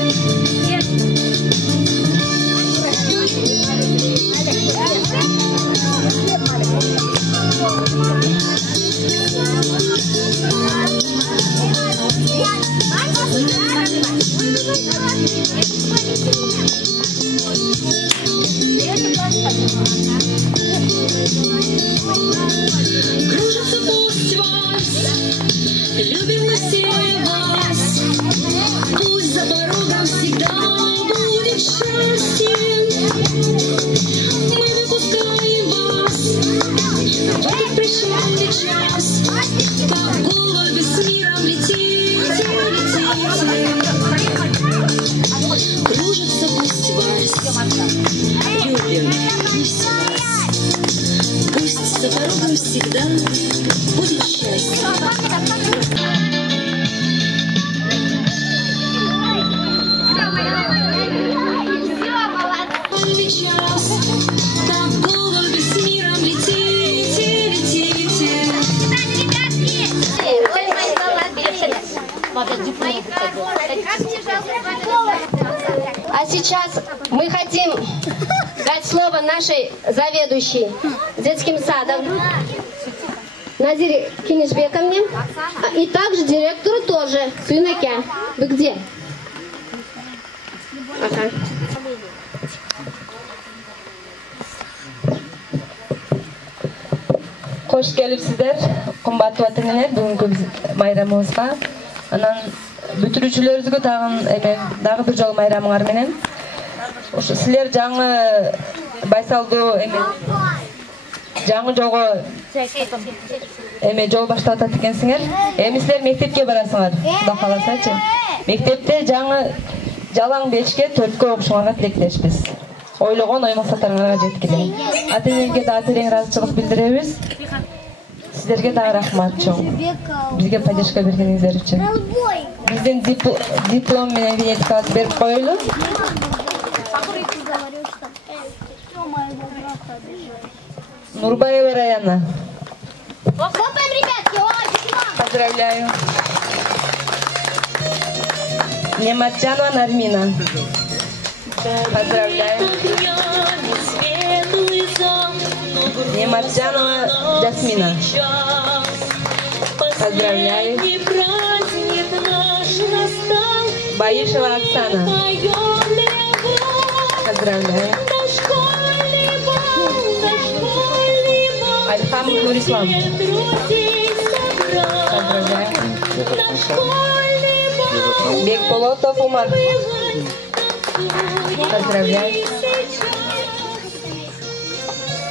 Кружится пусть вас, любим мы все вас. Пусть за порогом всегда будет счастье. Мы выпускаем вас в этот прощальный час. Как голуби с миром летите, летите. Кружится пусть вас, любим мы все вас. Пусть за порогом всегда будет счастье. Час, как голуби с миром летите, летите. А сейчас мы хотим дать слово нашей заведующей детским садом Назире Кинешбековне и также директору тоже Сюнаке. Вы где? Ага. Hoş gelipsizler, qımbatlı vatandaşlar, bugünkü bayramımızga. Anan бүтүрүүчүлөрүбүзгө дагы бир жолу майрамыңар менен. Ошо силер жаңы байсалдуу жаңы жолго жол баштап атат экенсиңер. Эми силер мектепке барасыңар. Кудай кааласачы. Мектепте жаңы жалаң бешке 4кө окушуңарга тилектешпиз. Ойлогон ой максаттарыңарга жеткиле. Ата-энеңерге да терең ыраазычылык билдиребиз. Сіздерге да рахмат чоң. Бізге поддержка бергеніңіздер үшін. Бізден диплом менен винеткаларды беріп қойылы. Нурбаева Раяна. Поздравляю. Нематчанова Нармина. Поздравляю. Нематчанова Жасмина. Поздравляю. Баишева Оксана. Поздравляю. Альхам Нурислам. Поздравляю. Бекполотов Умар. Поздравляю.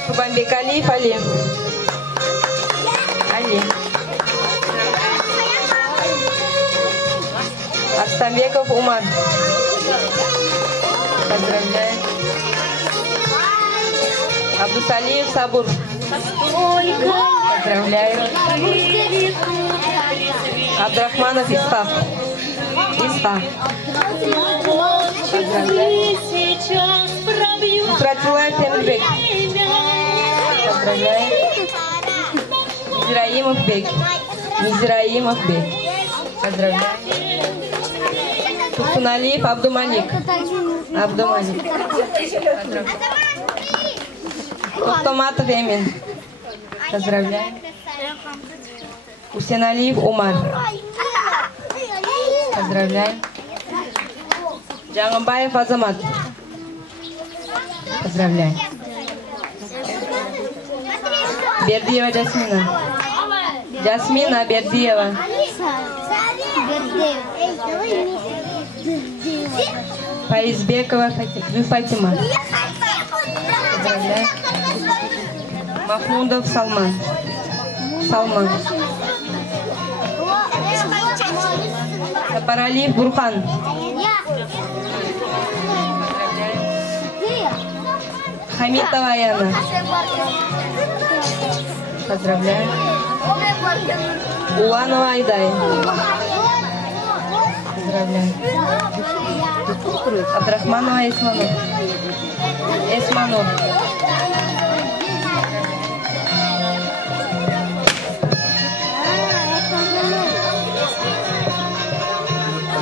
Кубанбекалиев Али. Али. Арстамбеков Умар. Поздравляю. Абдусалиев Сабур. Поздравляю. Абдрахманов Исхак. Поздравляю. Исратилаев Темирбек. Поздравляю. Мизраимов Бек. Поздравляю. Тусуналиев Абдумалик. Поздравляю. Тохтоматов Эмин. Поздравляю. Усеналиев Умар. Поздравляю. Жаңыбаев Азамат. Поздравляю. Бердиева Жасмина Бердиева. Фаизбекова Фатима. Поздравляю. Махмудов Салман. Сапаралиев Бурхан. Хамитова Яна. Поздравляю. Уланова Айдай. Поздравляю. Абдрахманова Эсманов. Эсманов.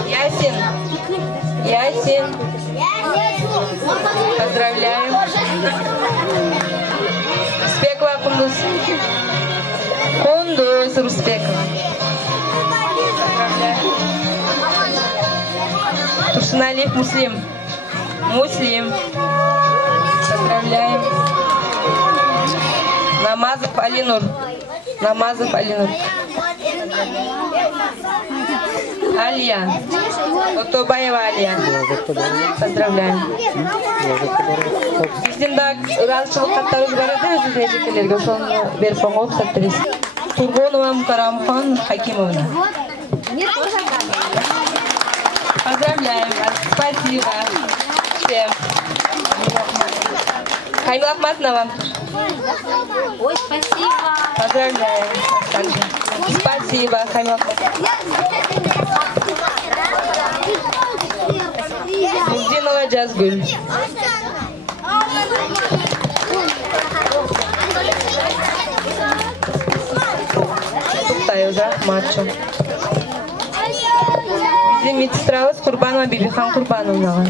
Ясин. Ясин. Поздравляю. Руспекова Кундуз. Кундуз Руспекова. Поздравляю. Турсуналиев Муслим. Муслим. Поздравляем. Намазов Алинур. Намазов Алинур. Алия. Отобаева Алия. Поздравляем. Сізденда разшылық қаттары барады, өзі режекелерге соны беріп оңып саттырыз. Тургонова Мукарамхан Хакимовна. Поздравляем вас. Спасибо всем. Камила Ахматова. Ой, спасибо. Поздравляем. Спасибо, Камила. Муздинова Джазгуль. Туктаю за матчу. Медсестралас Курбанова Бибихан Курбановна.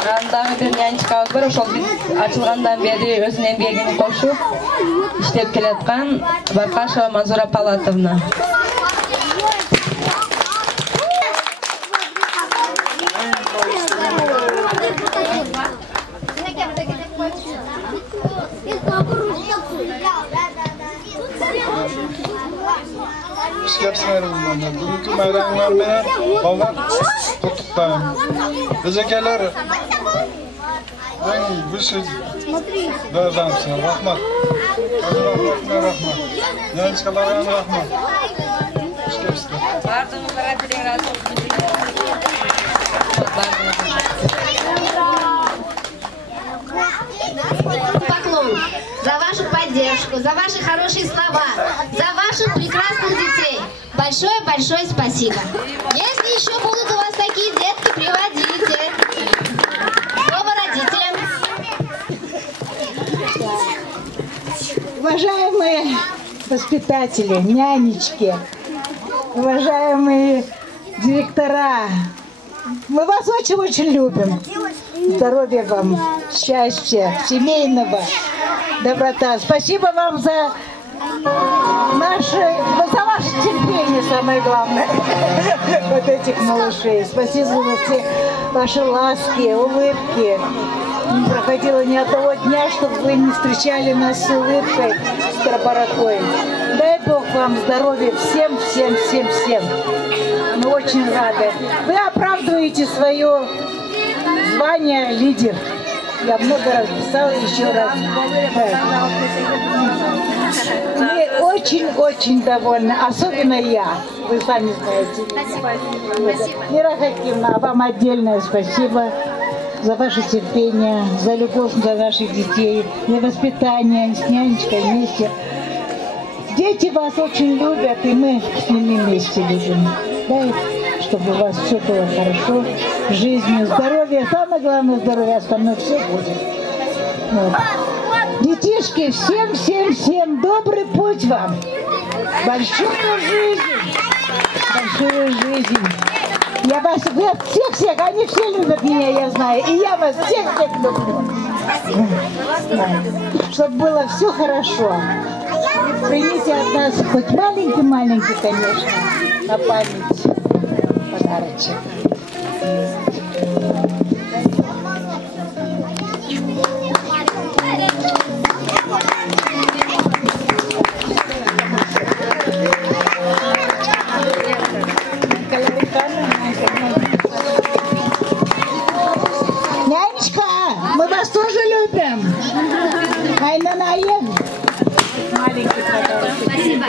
Рандағы бір нянчикабыз бар, ошол биз ачылгандан бери өзүнүн эмгегин кошуп иштеп келаткан Баркашева Манзура Палатовна. Бүгінгі майрамыңар менен балдар құттықтаймын. Өзекелер ең высший дәрежесіне рахмат. Рахмат. Нянчикаларга рахмат. Бардығыңызға терең разылық Поклон за вашу поддержку, за ваши хорошие слова, за ваших прекрасных детей. Большое-большое спасибо. Если еще будут у вас такие детки, приводите. Слово родителям. Уважаемые воспитатели, нянечки, уважаемые директора, мы вас очень-очень любим. Здоровья вам, счастья, семейного, доброта. Спасибо вам за ваше терпение, самое главное, вот этих малышей. Спасибо за все ваши ласки, улыбки. Не проходило ни одного дня, чтобы вы не встречали нас с улыбкой, с добротой. Дай Бог вам здоровья всем. Мы очень рады. Вы оправдываете свое звание лидер. Я много раз писала, еще раз. Мы очень-очень довольны, особенно я. Вы сами знаете. Мира Хакимовна, вам отдельное спасибо за ваше терпение, за любовь за наших детей, за воспитание с нянечкой вместе. Дети вас очень любят, и мы с ними вместе любим. Дай, чтобы у вас все было хорошо в жизни, здоровье, самое главное здоровье, остальное все будет. Вот. Детишки, всем добрый путь вам, большую жизнь. Я вас, вы всех, они все любят меня, я знаю, и я вас всех люблю. Чтобы было все хорошо. Примите от нас хоть маленький, конечно, на память подарочек. Нянечка, мы вас тоже любим. Айнанаем. Маленький подарок. Спасибо.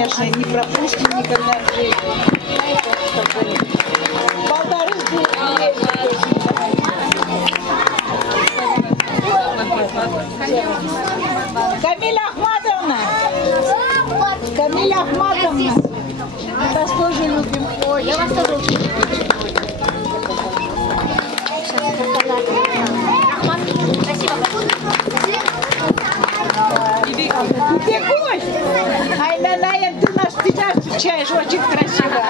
конечно, не пропустим никогда в жизни. Полторы Камиля Ахматовна! Камиля Ахматовна! Мы вас тоже любим. Я вас тоже люблю. Бегусь! Ай, Наная, ты нас всегда встречаешь очень красиво.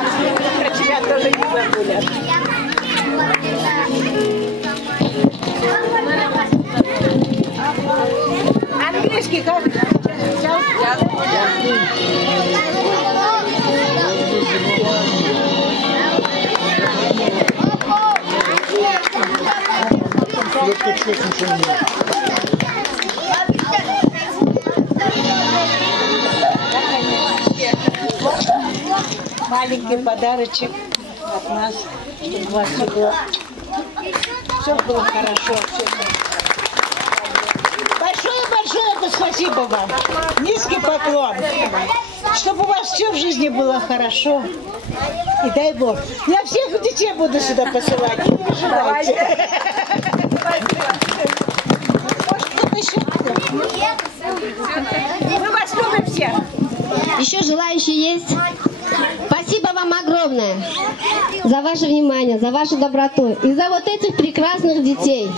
Про тебя тоже не забыли. Английский как? Маленький подарочек от нас, чтобы у вас все было хорошо. Большое спасибо вам. Низкий поклон. Чтобы у вас все в жизни было хорошо. И дай Бог. Я всех детей буду сюда посылать. Не переживайте. Может, кто-то еще? Мы вас любим всех. Еще желающие есть? Спасибо вам огромное за ваше внимание, за вашу доброту и за вот этих прекрасных детей.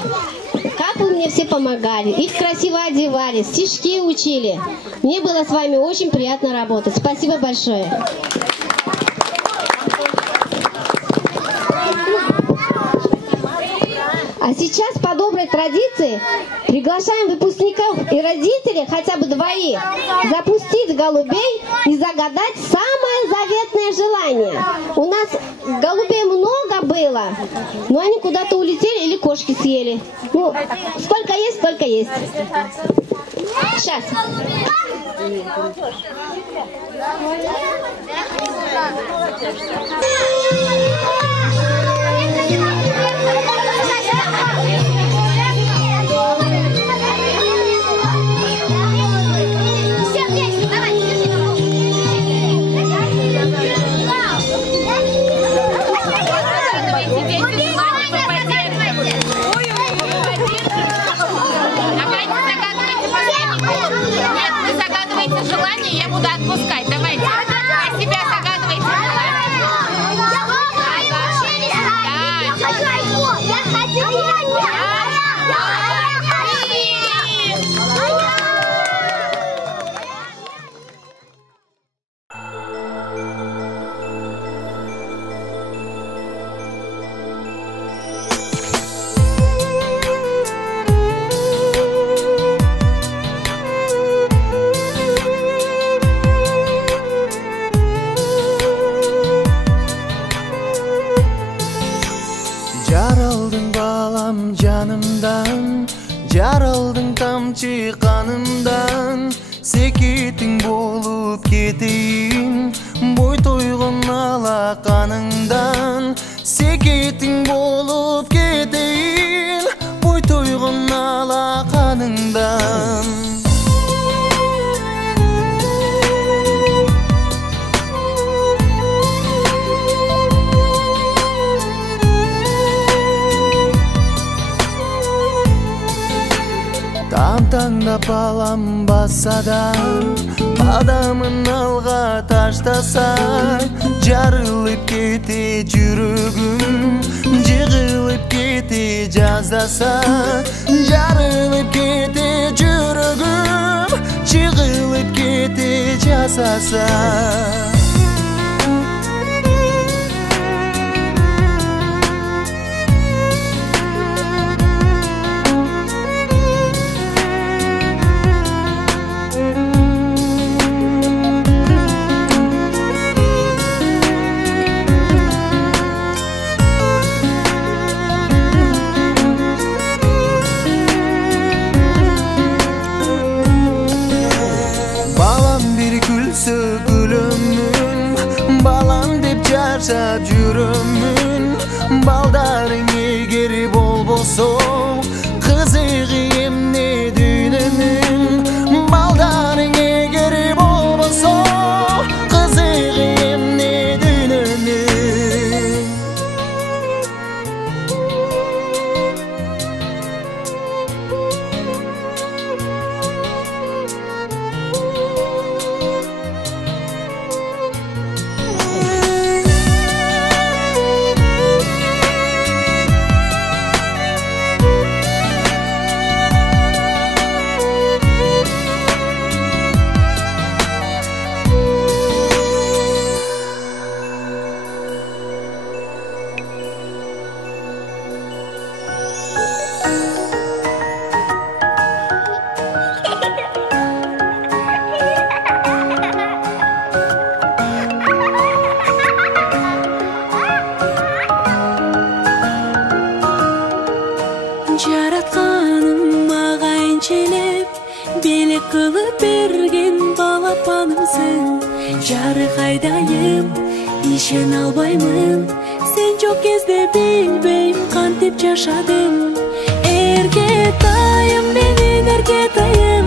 Как вы мне все помогали, их красиво одевали, стишки учили. Мне было с вами очень приятно работать. Спасибо большое. А сейчас по доброй традиции приглашаем выпускников и родителей, хотя бы двоих, запустить голубей и загадать самое заветное желание. У нас голубей много было, но они куда-то улетели или кошки съели. Ну, сколько есть, столько есть. Сейчас. Желание я буду отпускать. Давайте. Для себя загадывайте Жаралдың тамчы қанымдан, секетің болып кетейін. Бой тойғын алақаныңдан, секетің болып кетейін. Бой тойғын алақаныңдан. Таңдап алам басадан, адамын алға таштаса, жарылып кете жүрегім, жығылып кете жаздаса, жарылып кете жүрегім, жығылып кете жаздаса. Yaşap жүрөмүн, балдарың егер болбосо, кызыгы эмне дүйнөнүн. Балдарың егер болбосо, жарык айдайым, ишен албаймын. Сен жок кезде билбейм кантип жашадым. Эркетайым, менин эркетайым,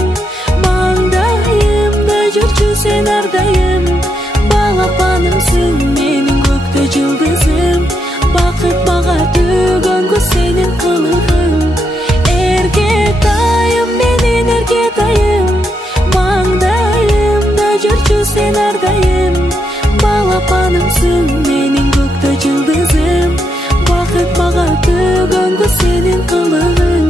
маңдайымда жүрчү сен ардайым. Балапанымсың, менин көктө жылдызым, бакыт мага төгөнгө сенин кылыгың. Эркетайым, менин эркетайым, маңдайымда жүрчү сен ардайым. Балапанымсың, менин көктө жылдызым, бакыт мага төгөнгө сенин кылыгың.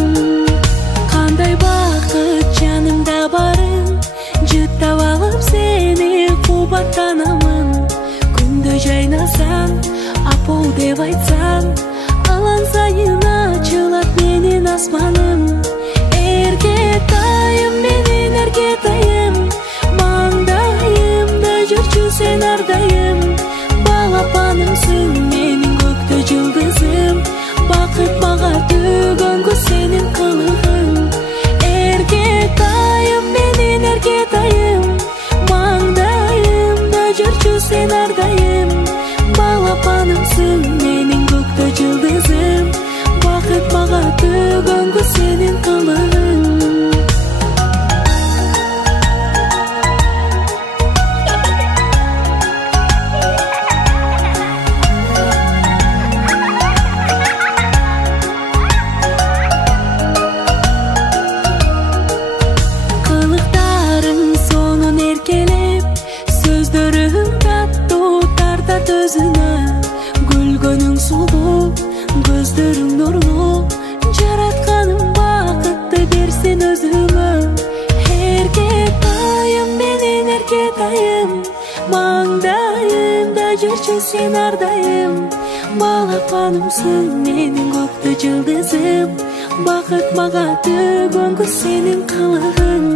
Кандай бакыт жанымда барың, жыттап алып сени кубаттанамын. Күндө жайнасаң, апол деп айтсаң, алан сайын ачылат менин асманым. Эркетайым, менин эркетайым, маңдайымда жүрчү сен ардайым. Балапанымсың, менин көктө жылдызым, бакыт мага төгөнгө сенин кылыгың. Эркетайым, менин эркетайым, маңдайымда жүрчү сен ардайым. Балапанымсың, менин көктө жылдызым, бакыт мага төгөнгө сенин кылыгың. Кылыктарың сонун эркелеп, сөздөрүң таттуу тартат өзүнө. Күлгөнүң сулуу, көздөрүң нурлуу, жаратканың бакытты берсин өзүңө. Эркетайым, менин эркетайым, маңдайымда жүрчү сен ардайым. Балапанымсың, менин көктө жылдызым, бакыт мага төгөнгө сенин кылыгың.